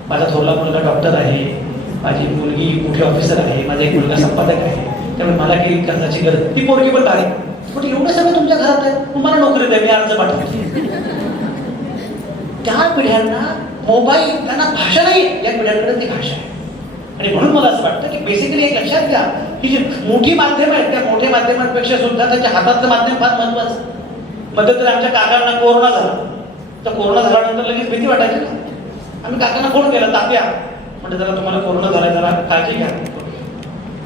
माझा थोरला मुलगा डॉक्टर आहे, माझी मुलगी मोठी ऑफिसर आहे, माझा एक मुलगा संपादक आहे, त्यामुळे मला काही कर्जाची गरज. ती पोरगी पण बारीक. पण एवढं सगळं तुमच्या घरात आहे, तुम्हाला नोकरी द्या, मी अर्ज पाठवतो. त्या पिढ्यांना मोबाईल, त्यांना भाषा नाही, या पिढ्यांकडे ती भाषा आहे. आणि म्हणून मला असं वाटतं की बेसिकली एक लक्षात घ्या की जी मोठी माध्यमं आहेत त्या मोठ्या माध्यमांपेक्षा सुद्धा त्याच्या हातातलं माध्यम फार महत्वाचं. मध्यंतरी आमच्या काकांना कोरोना झाला, तर कोरोना झाल्यानंतर लगेच भीती वाटायची ना. आम्ही काकांना फोन केला, तात्या म्हणजे जरा तुम्हाला कोरोना झाला, जरा काळजी घ्या.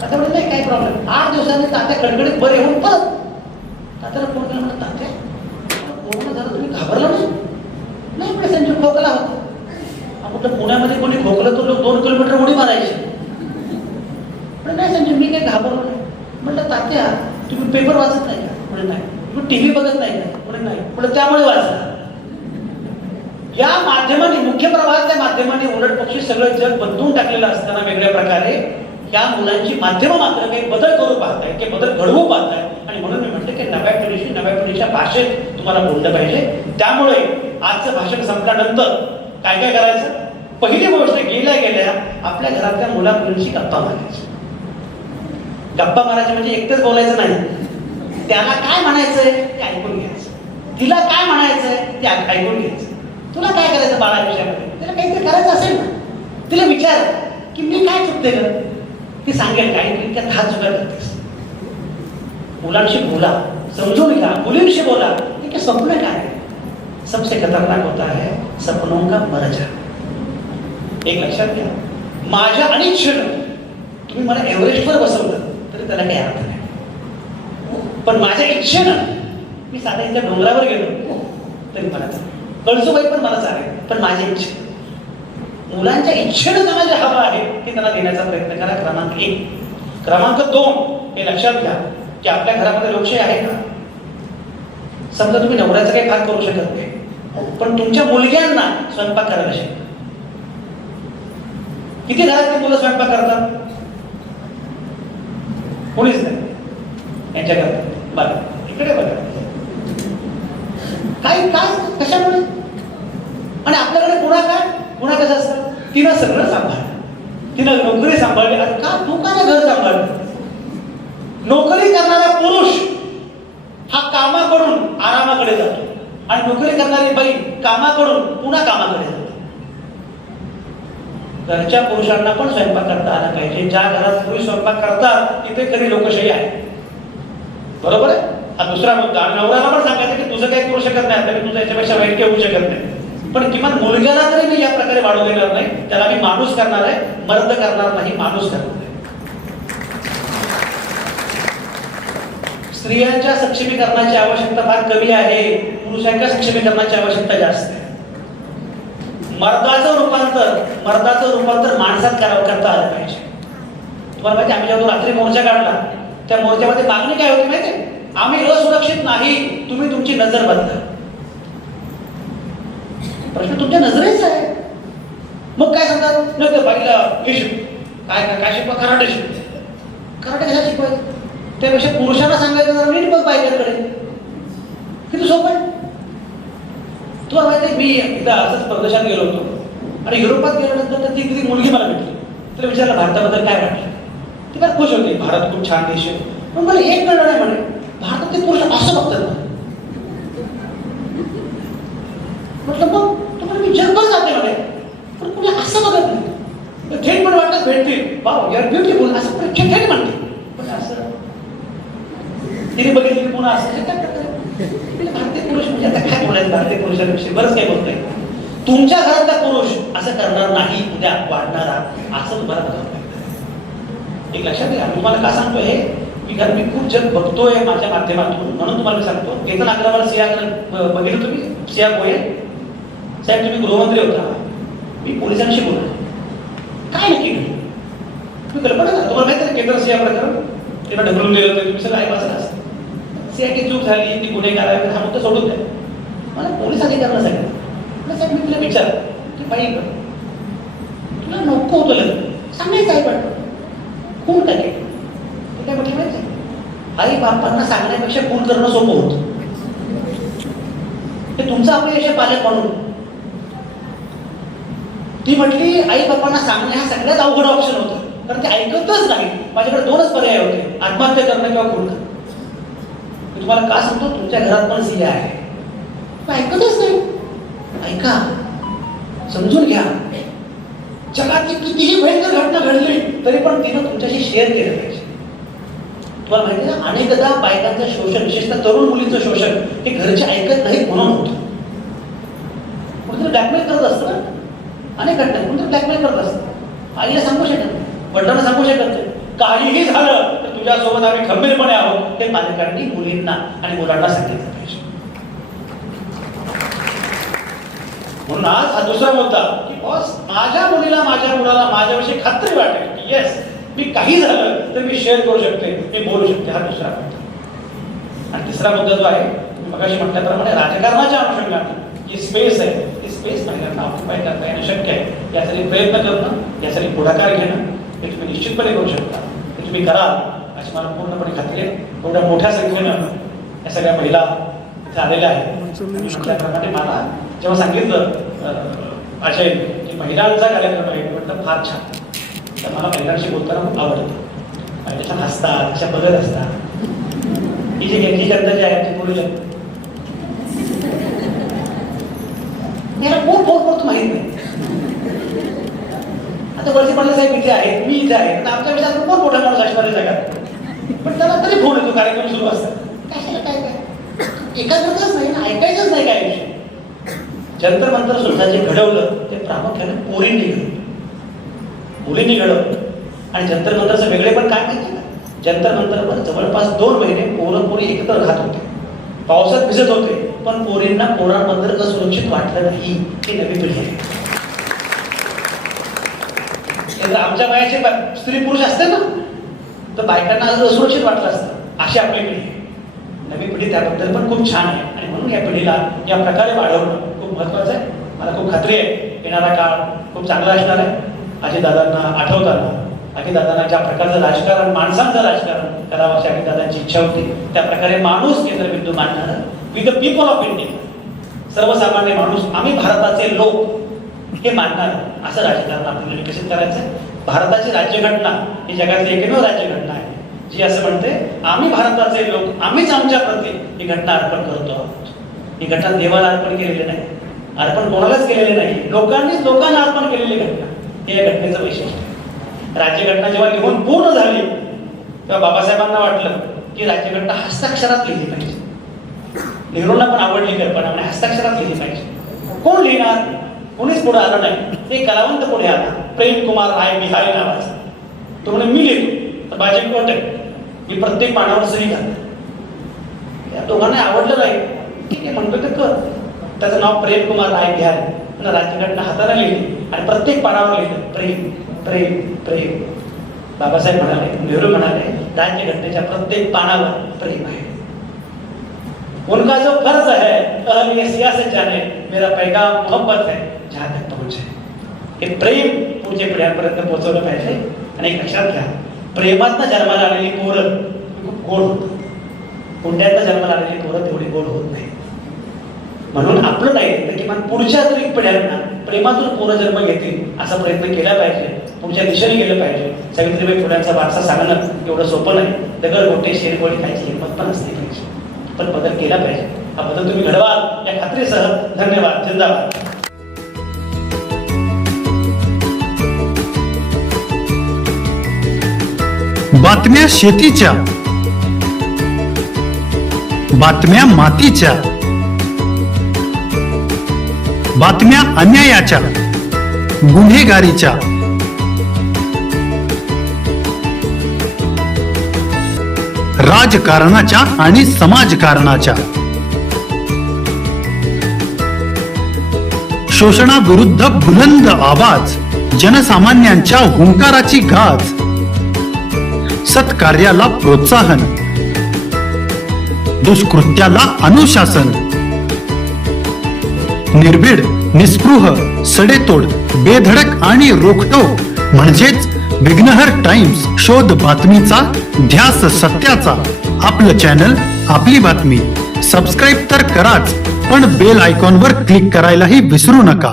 आता म्हणजे नाही काही प्रॉब्लेम. 8 दिवसांनी तात्या कडकडीत बरे होऊन परत तात्याला फोन केला, म्हणतात तात्या कोरोना झाला, तुम्ही घाबरला नाही. म्हणजे संजू खोकला होता. कुठं पुण्यामध्ये कोणी खोकलं तर लोक 2 किलोमीटर उडी मारायची. पण नाही संजू मी काही घाबरलो नाही. म्हटलं तात्या तुम्ही पेपर वाचत नाही का. म्हणजे नाही. तुम्ही टीव्ही बघत नाही का. म्हणजे नाही. म्हणजे त्यामुळे वाचला. मुख्य प्रवाहातल्या माध्यमाने उलटपक्षी सगळं जग बदलून टाकलेलं असताना वेगळ्या प्रकारे या मुलांची माध्यमं मात्र काही बदल करू पाहताय, काही बदल घडवू पाहताय. आणि म्हणून मी म्हटलं की नव्या पिढीच्या भाषेत तुम्हाला बोललं पाहिजे. त्यामुळे आजचं भाषण संपल्यानंतर काय काय करायचं? पहिली गोष्ट, गेल्या आपल्या घरातल्या मुला मुलींशी गप्पा मारायची. गप्पा मारायचे म्हणजे एकटेच बोलायचं नाही, त्याला काय म्हणायचंय ते ऐकून घ्यायचं, तिला काय म्हणायचंय ते ऐकून घ्यायचं. तुला काय करायचं बाळा विषयामध्ये, तिला काहीतरी करायचं असेल ना, तिला विचार की मी काय चुकते ग, ती सांगेल काही की त्या 10 चुका करतेस. मुलांशी बोला, समजून घ्या, मुलींशी बोला की स्वप्न काय आहे. सबसे खतरनाक होता है सपनों का मरजा. एक लक्षात घ्या, माझ्या अनिच्छेनं तुम्ही मला एव्हरेस्टवर बसवलं तरी त्याला काही अर्थ नाही, पण माझ्या इच्छेनं मी साध्या इथल्या डोंगरावर गेलो तरी मला चालेल. कळसुबाई पण मला चालेल, पण माझ्या इच्छे, मुलांच्या इच्छेनं त्यांना जे हवं आहे ते त्यांना देण्याचा प्रयत्न करा. क्रमांक 1. क्रमांक 2, हे लक्षात घ्या की आपल्या घरामध्ये लोकशाही आहे का? समजा तुम्ही नवऱ्याचं काही फार करू शकत नाही, पण तुमच्या मुलग्यांना स्वयंपाक करायला शिका. किती घरात मुलं स्वयंपाक करतात? कोणीच नाही. यांच्या घरात बघा, इकडे बघा, काय काय कशामुळे? आणि आपल्याकडे पुन्हा कसं असतं? तिनं सगळं सांभाळलं, तिनं नोकरी सांभाळली. अरे का तू का नाही घर सांभाळलं? नोकरी करणारा पुरुष हा कामाकडून आरामाकडे जातो आणि नोकरी करणारी बाई कामाकडून पुन्हा कामाकडे जाते. घरच्या पुरुषांना पण स्वयंपाक करता आला पाहिजे. ज्या घरात पुरुष स्वयंपाक करतात तिथे खरी लोकशाही आहे. बरोबर आहे? हा दुसरा मुद्दा. आणि नवऱ्याला पण सांगायचं की तुझं काही करू शकत नाही, तरी तुझं याच्यापेक्षा वाईट काही होऊ शकत नाही, पण किमान मुलग्याला तरी मी या प्रकारे वाढवू देणार नाही. त्याला मी माणूस करणार आहे, मर्द करणार नाही, माणूस करणार आहे. स्त्रियांच्या सक्षमीकरणाची आवश्यकता फार कमी आहे, पुरुषांच्या सक्षमीकरणाची आवश्यकता जास्त आहे. मर्दाचं रूपांतर माणसात करता आलं पाहिजे. तुम्हाला माहिती, आम्ही जेव्हा रात्री मोर्चा काढला त्या मोर्चामध्ये मागणी काय होती माहिती? आम्ही असुरक्षित नाही, तुम्ही तुमची नजर बदला. प्रश्न तुमच्या नजरेचा आहे. मग काय सांगतात? नाही तर बाईला हे शिक, काय शिकवा? कराटे शिक. कराटे कशा शिकवायचं? त्यापेक्षा पुरुषांना सांगायचं जरा नीट बघ बायकांकडे, किती सोपं आहे. तुम्हाला माहिती आहे, मी एकदा असंच परदेशात गेलो होतो आणि युरोपात गेल्यानंतर तर ती किती मुलगी मला भेटली. तिला विचारलं भारताबद्दल काय वाटलं. ती फार खुश होती, भारत खूप छान देश आहे. पण मला एक कळलं नाही, म्हणे भारतातील पुरुष असं बघतात. म्हटलं मग तुम्हाला मी जगभर जाते म्हणे, पण कुणी असं बघत नाही. थेट पण वाटत भेटतील, वाव यू आर ब्युटिफुल असं पण थेट म्हणते, पण असं तिने बघितली की पुन्हा असं काय करतात. भारतीय पुरुष म्हणजे आता काय बोलायचं भारतीय पुरुषांविषयी? बरंच काय बोलतोय. तुमच्या घरातला पुरुष असं करणार नाही, उद्या वाढणारा असं तुम्हाला बघावं लागतं. एक लक्षात घ्या. तुम्हाला का सांगतोय हे? मी खूप जग बघतोय माझ्या माध्यमातून, म्हणून तुम्हाला मी सांगतो. केतन अग्रवाल सिंह बघितलं तुम्ही? सिंह गोयल साहेब, तुम्ही गृहमंत्री होता, मी पोलिसांशी बोललो. काय नक्की केलं तुम्ही? कल्पना करा. तुम्हाला माहिती आहे केतन सिंह प्रकरण? त्यांना ढकलून दिलं होतं, तुम्ही सगळं ऐकायचं असतं. सिंहची चूक झाली, ती गुन्हेगार आहे, हा मुद्दा सोडून द्या. मला पोलीस अधिकाऱ्यांना सांगितलं, साहेब मी तुला विचार की बाई तुला नको होतं लग्न, सांगायचं आई पण खून काय केलं? काय म्हटलं माहिती? आई बापांना सांगण्यापेक्षा खून करणं सोपं होतं. हे तुमचं अपयश पालक म्हणून. ती म्हटली आई बापांना सांगणं हा सगळ्यात अवघड ऑप्शन होतं, कारण ते ऐकतच नाही. माझ्याकडे 2च पर्याय होते, आत्महत्या करणं किंवा खून करणं. मी तुम्हाला का सांगतो? तुमच्या घरात पण सिंह आहे, ऐकतच नाही. ऐका, समजून घ्या. जगात कितीही भयंकर घटना घडली तरी पण तिनं तुमच्याशी शेअर केलं पाहिजे. तुम्हाला माहिती आहे ना, अनेकदा बायकांचं शोषण, विशेषतः तरुण मुलींचं शोषण हे घरचे ऐकत नाहीत म्हणून होतं. कुठेतरी ब्लॅकमेल करत असतं ना, अनेक घटना कुठेतरी ब्लॅकमेल करत असतं. आईला सांगू शकत नाही, वडिलांना सांगू शकत नाही. काहीही झालं तर तुझ्यासोबत आम्ही खंबीरपणे आहोत, ते पालकांनी मुलींना आणि मुलांना सांगितलं पाहिजे. म्हणून आज हा दुसरा मुद्दा की बॉस, माझ्या मुलीला, माझ्या मुलाला माझ्याविषयी खात्री वाटेल की येस, मी काही झालं तर मी शेअर करू शकते, मी बोलू शकते. हा दुसरा मुद्दा. आणि तिसरा मुद्दा जो आहे, मी मगाशी म्हटल्याप्रमाणे राजकारणाच्या अनुषंगाने जी स्पेस आहे ती स्पेस महिलांना ऑक्युपाय करता येणं शक्य आहे. यासाठी प्रयत्न करणं, यासाठी पुढाकार घेणं हे तुम्ही निश्चितपणे करू शकता. हे तुम्ही कराल अशी मला पूर्णपणे खात्री आहे. एवढ्या मोठ्या संख्येनं या सगळ्या महिला इथे आलेल्या आहेत. म्हटल्याप्रमाणे मला जेव्हा सांगितलं अजय की महिलांचा कार्यक्रम आहे, म्हटलं फार छान. तर मला महिलांशी बोलताना खूप आवडतं. महिला हसतात, अशा बघत असतात. ही जी जनता जी आहे ती बोलू शकते. याला कोण फोन करतो माहित नाही. आता वरती पडले साहेब इथे आहेत, मी इथे आहे, आमच्या विचार कोण मोठा माणूस असणार जगात, पण त्याला तरी फोन येतो कार्यक्रम सुरू असतात. कशाला काय काय एकाग्रताच नाही ना, ऐकायचंच नाही काय विषय. जंतर मंतर सुद्धा जे घडवलं ते प्रामुख्याने पोरींनी घडवलं, मुलींनी घडवलं. आणि जंतर मंतरचं वेगळे पण काय माहिती का, जंतर मंतरवर जवळपास 2 महिने पोरं पोरी एकत्र राहत होते, पावसात भिजत होते, पण पोरींना पोरांबद्दल असुरक्षित वाटलं नाही. ही नवी पिढी आहे. आमच्या वयाचे स्त्री पुरुष असते ना तर बायकांना असुरक्षित वाटलं असतं. अशी आपली पिढी आहे. नवी पिढी त्याबद्दल पण खूप छान आहे आणि म्हणून या पिढीला या प्रकारे वाढवणं खूप महत्वाचं आहे. मला खूप खात्री आहे येणारा काळ खूप चांगला असणार आहे. अजितदादांना आठवताना, अजितदादांना ज्या प्रकारचं राजकारण, माणसांचं राजकारण करावं अशी अजितदादांची इच्छा होती, त्या प्रकारे माणूस केंद्रबिंदू मानणारं, with the people of India, सर्वसामान्य माणूस, आम्ही भारताचे लोक हे मानणार असं राजकारण आपल्याला विकसित करायचं आहे. भारताची राज्यघटना ही जगातली एकमेव राज्यघटना आहे जी असं म्हणते आम्ही भारताचे लोक, आम्हीच आमच्या प्रती ही घटना अर्पण करतो आहोत. ही घटना देवाला अर्पण केलेली नाही, अर्पण कोणालाच केलेले नाही, लोकांनीच लोकांना अर्पण केलेली घटना. हे या घटनेचं वैशिष्ट्य आहे. राज्यघटना जेव्हा लिहून पूर्ण झाली तेव्हा बाबासाहेबांना वाटलं की राज्यघटना हस्ताक्षरात लिहिली पाहिजे. नेहरूंना पण आवडली कल्पना, म्हणजे हस्ताक्षरात लिहिली पाहिजे. कोण लिहिणार? कोणीच पुढे आलं नाही. ते कलावंत पुढे आला, प्रेम कुमार राय बिहारी नावाचा. तो म्हणे मी लिहितो, तर माझी कोट आहे, मी प्रत्येक पानावर सही घालतो. या दोघांना आवडलं नाही. ठीक आहे म्हणतो ते कर. त्याचं नाव प्रेम कुमार राय बिहारी. राज्यघटना हाताने लिहिली आणि प्रत्येक पानावर लिहिलं प्रेम प्रेम प्रेम. बाबासाहेब म्हणाले, नेहरू म्हणाले, राज्यघटनेच्या प्रत्येक पानावर प्रेम आहे. उनका जो फर्ज है अहलिये सियासत जाने, मेरा पैगाम मोहब्बत है जहां तक पहुंचे. हे प्रेम पुढच्या पिढ्यांपर्यंत पोहोचवलं पाहिजे. आणि एक लक्षात घ्या, प्रेमातनं जन्माला आलेली पोरं खूप गोड होतं, कुंड्यातनं जन्माला आलेली पोरं तेवढी गोड होत नाही. म्हणून आपलं नाही तर किमान पुढच्या तरी पिढ्यांना प्रेमातून पोरं जन्म घेतील असा प्रयत्न केला पाहिजे. पुढच्या दिशेने गेलं पाहिजे. सावित्रीबाई फुल्यांचा वारसा सांगणं एवढं सोपं नाही. दगड गोटे शेरगोळी खायची हिंमत पण असते पाहिजे, पण बदल केला पाहिजे. हा बदल तुम्ही घडवाल या खात्रीसह. धन्यवाद. जिंदाबाद. बातम्या शेतीच्या, बातम्या मातीच्या, बातम्या अन्यायाच्या, गुन्हेगारीच्या, राजकारणाच्या आणि समाजकारणाच्या, शोषणाविरुद्ध बुलंद आवाज, जनसामान्यांच्या हुंकाराची गाज, सत्कार्याला प्रोत्साहन, दुष्कृत्याला अनुशासन, निर्भीड, निस्पृह, सडेतोड, बेधडक आणि रोखठोक म्हणजेच विघ्नहर टाइम्स. शोध बातमीचा, ध्यास सत्याचा. आपलं चॅनल, आपली बातमी. सबस्क्राईब तर कराच, पण बेल आयकॉनवर क्लिक करायलाही विसरू नका.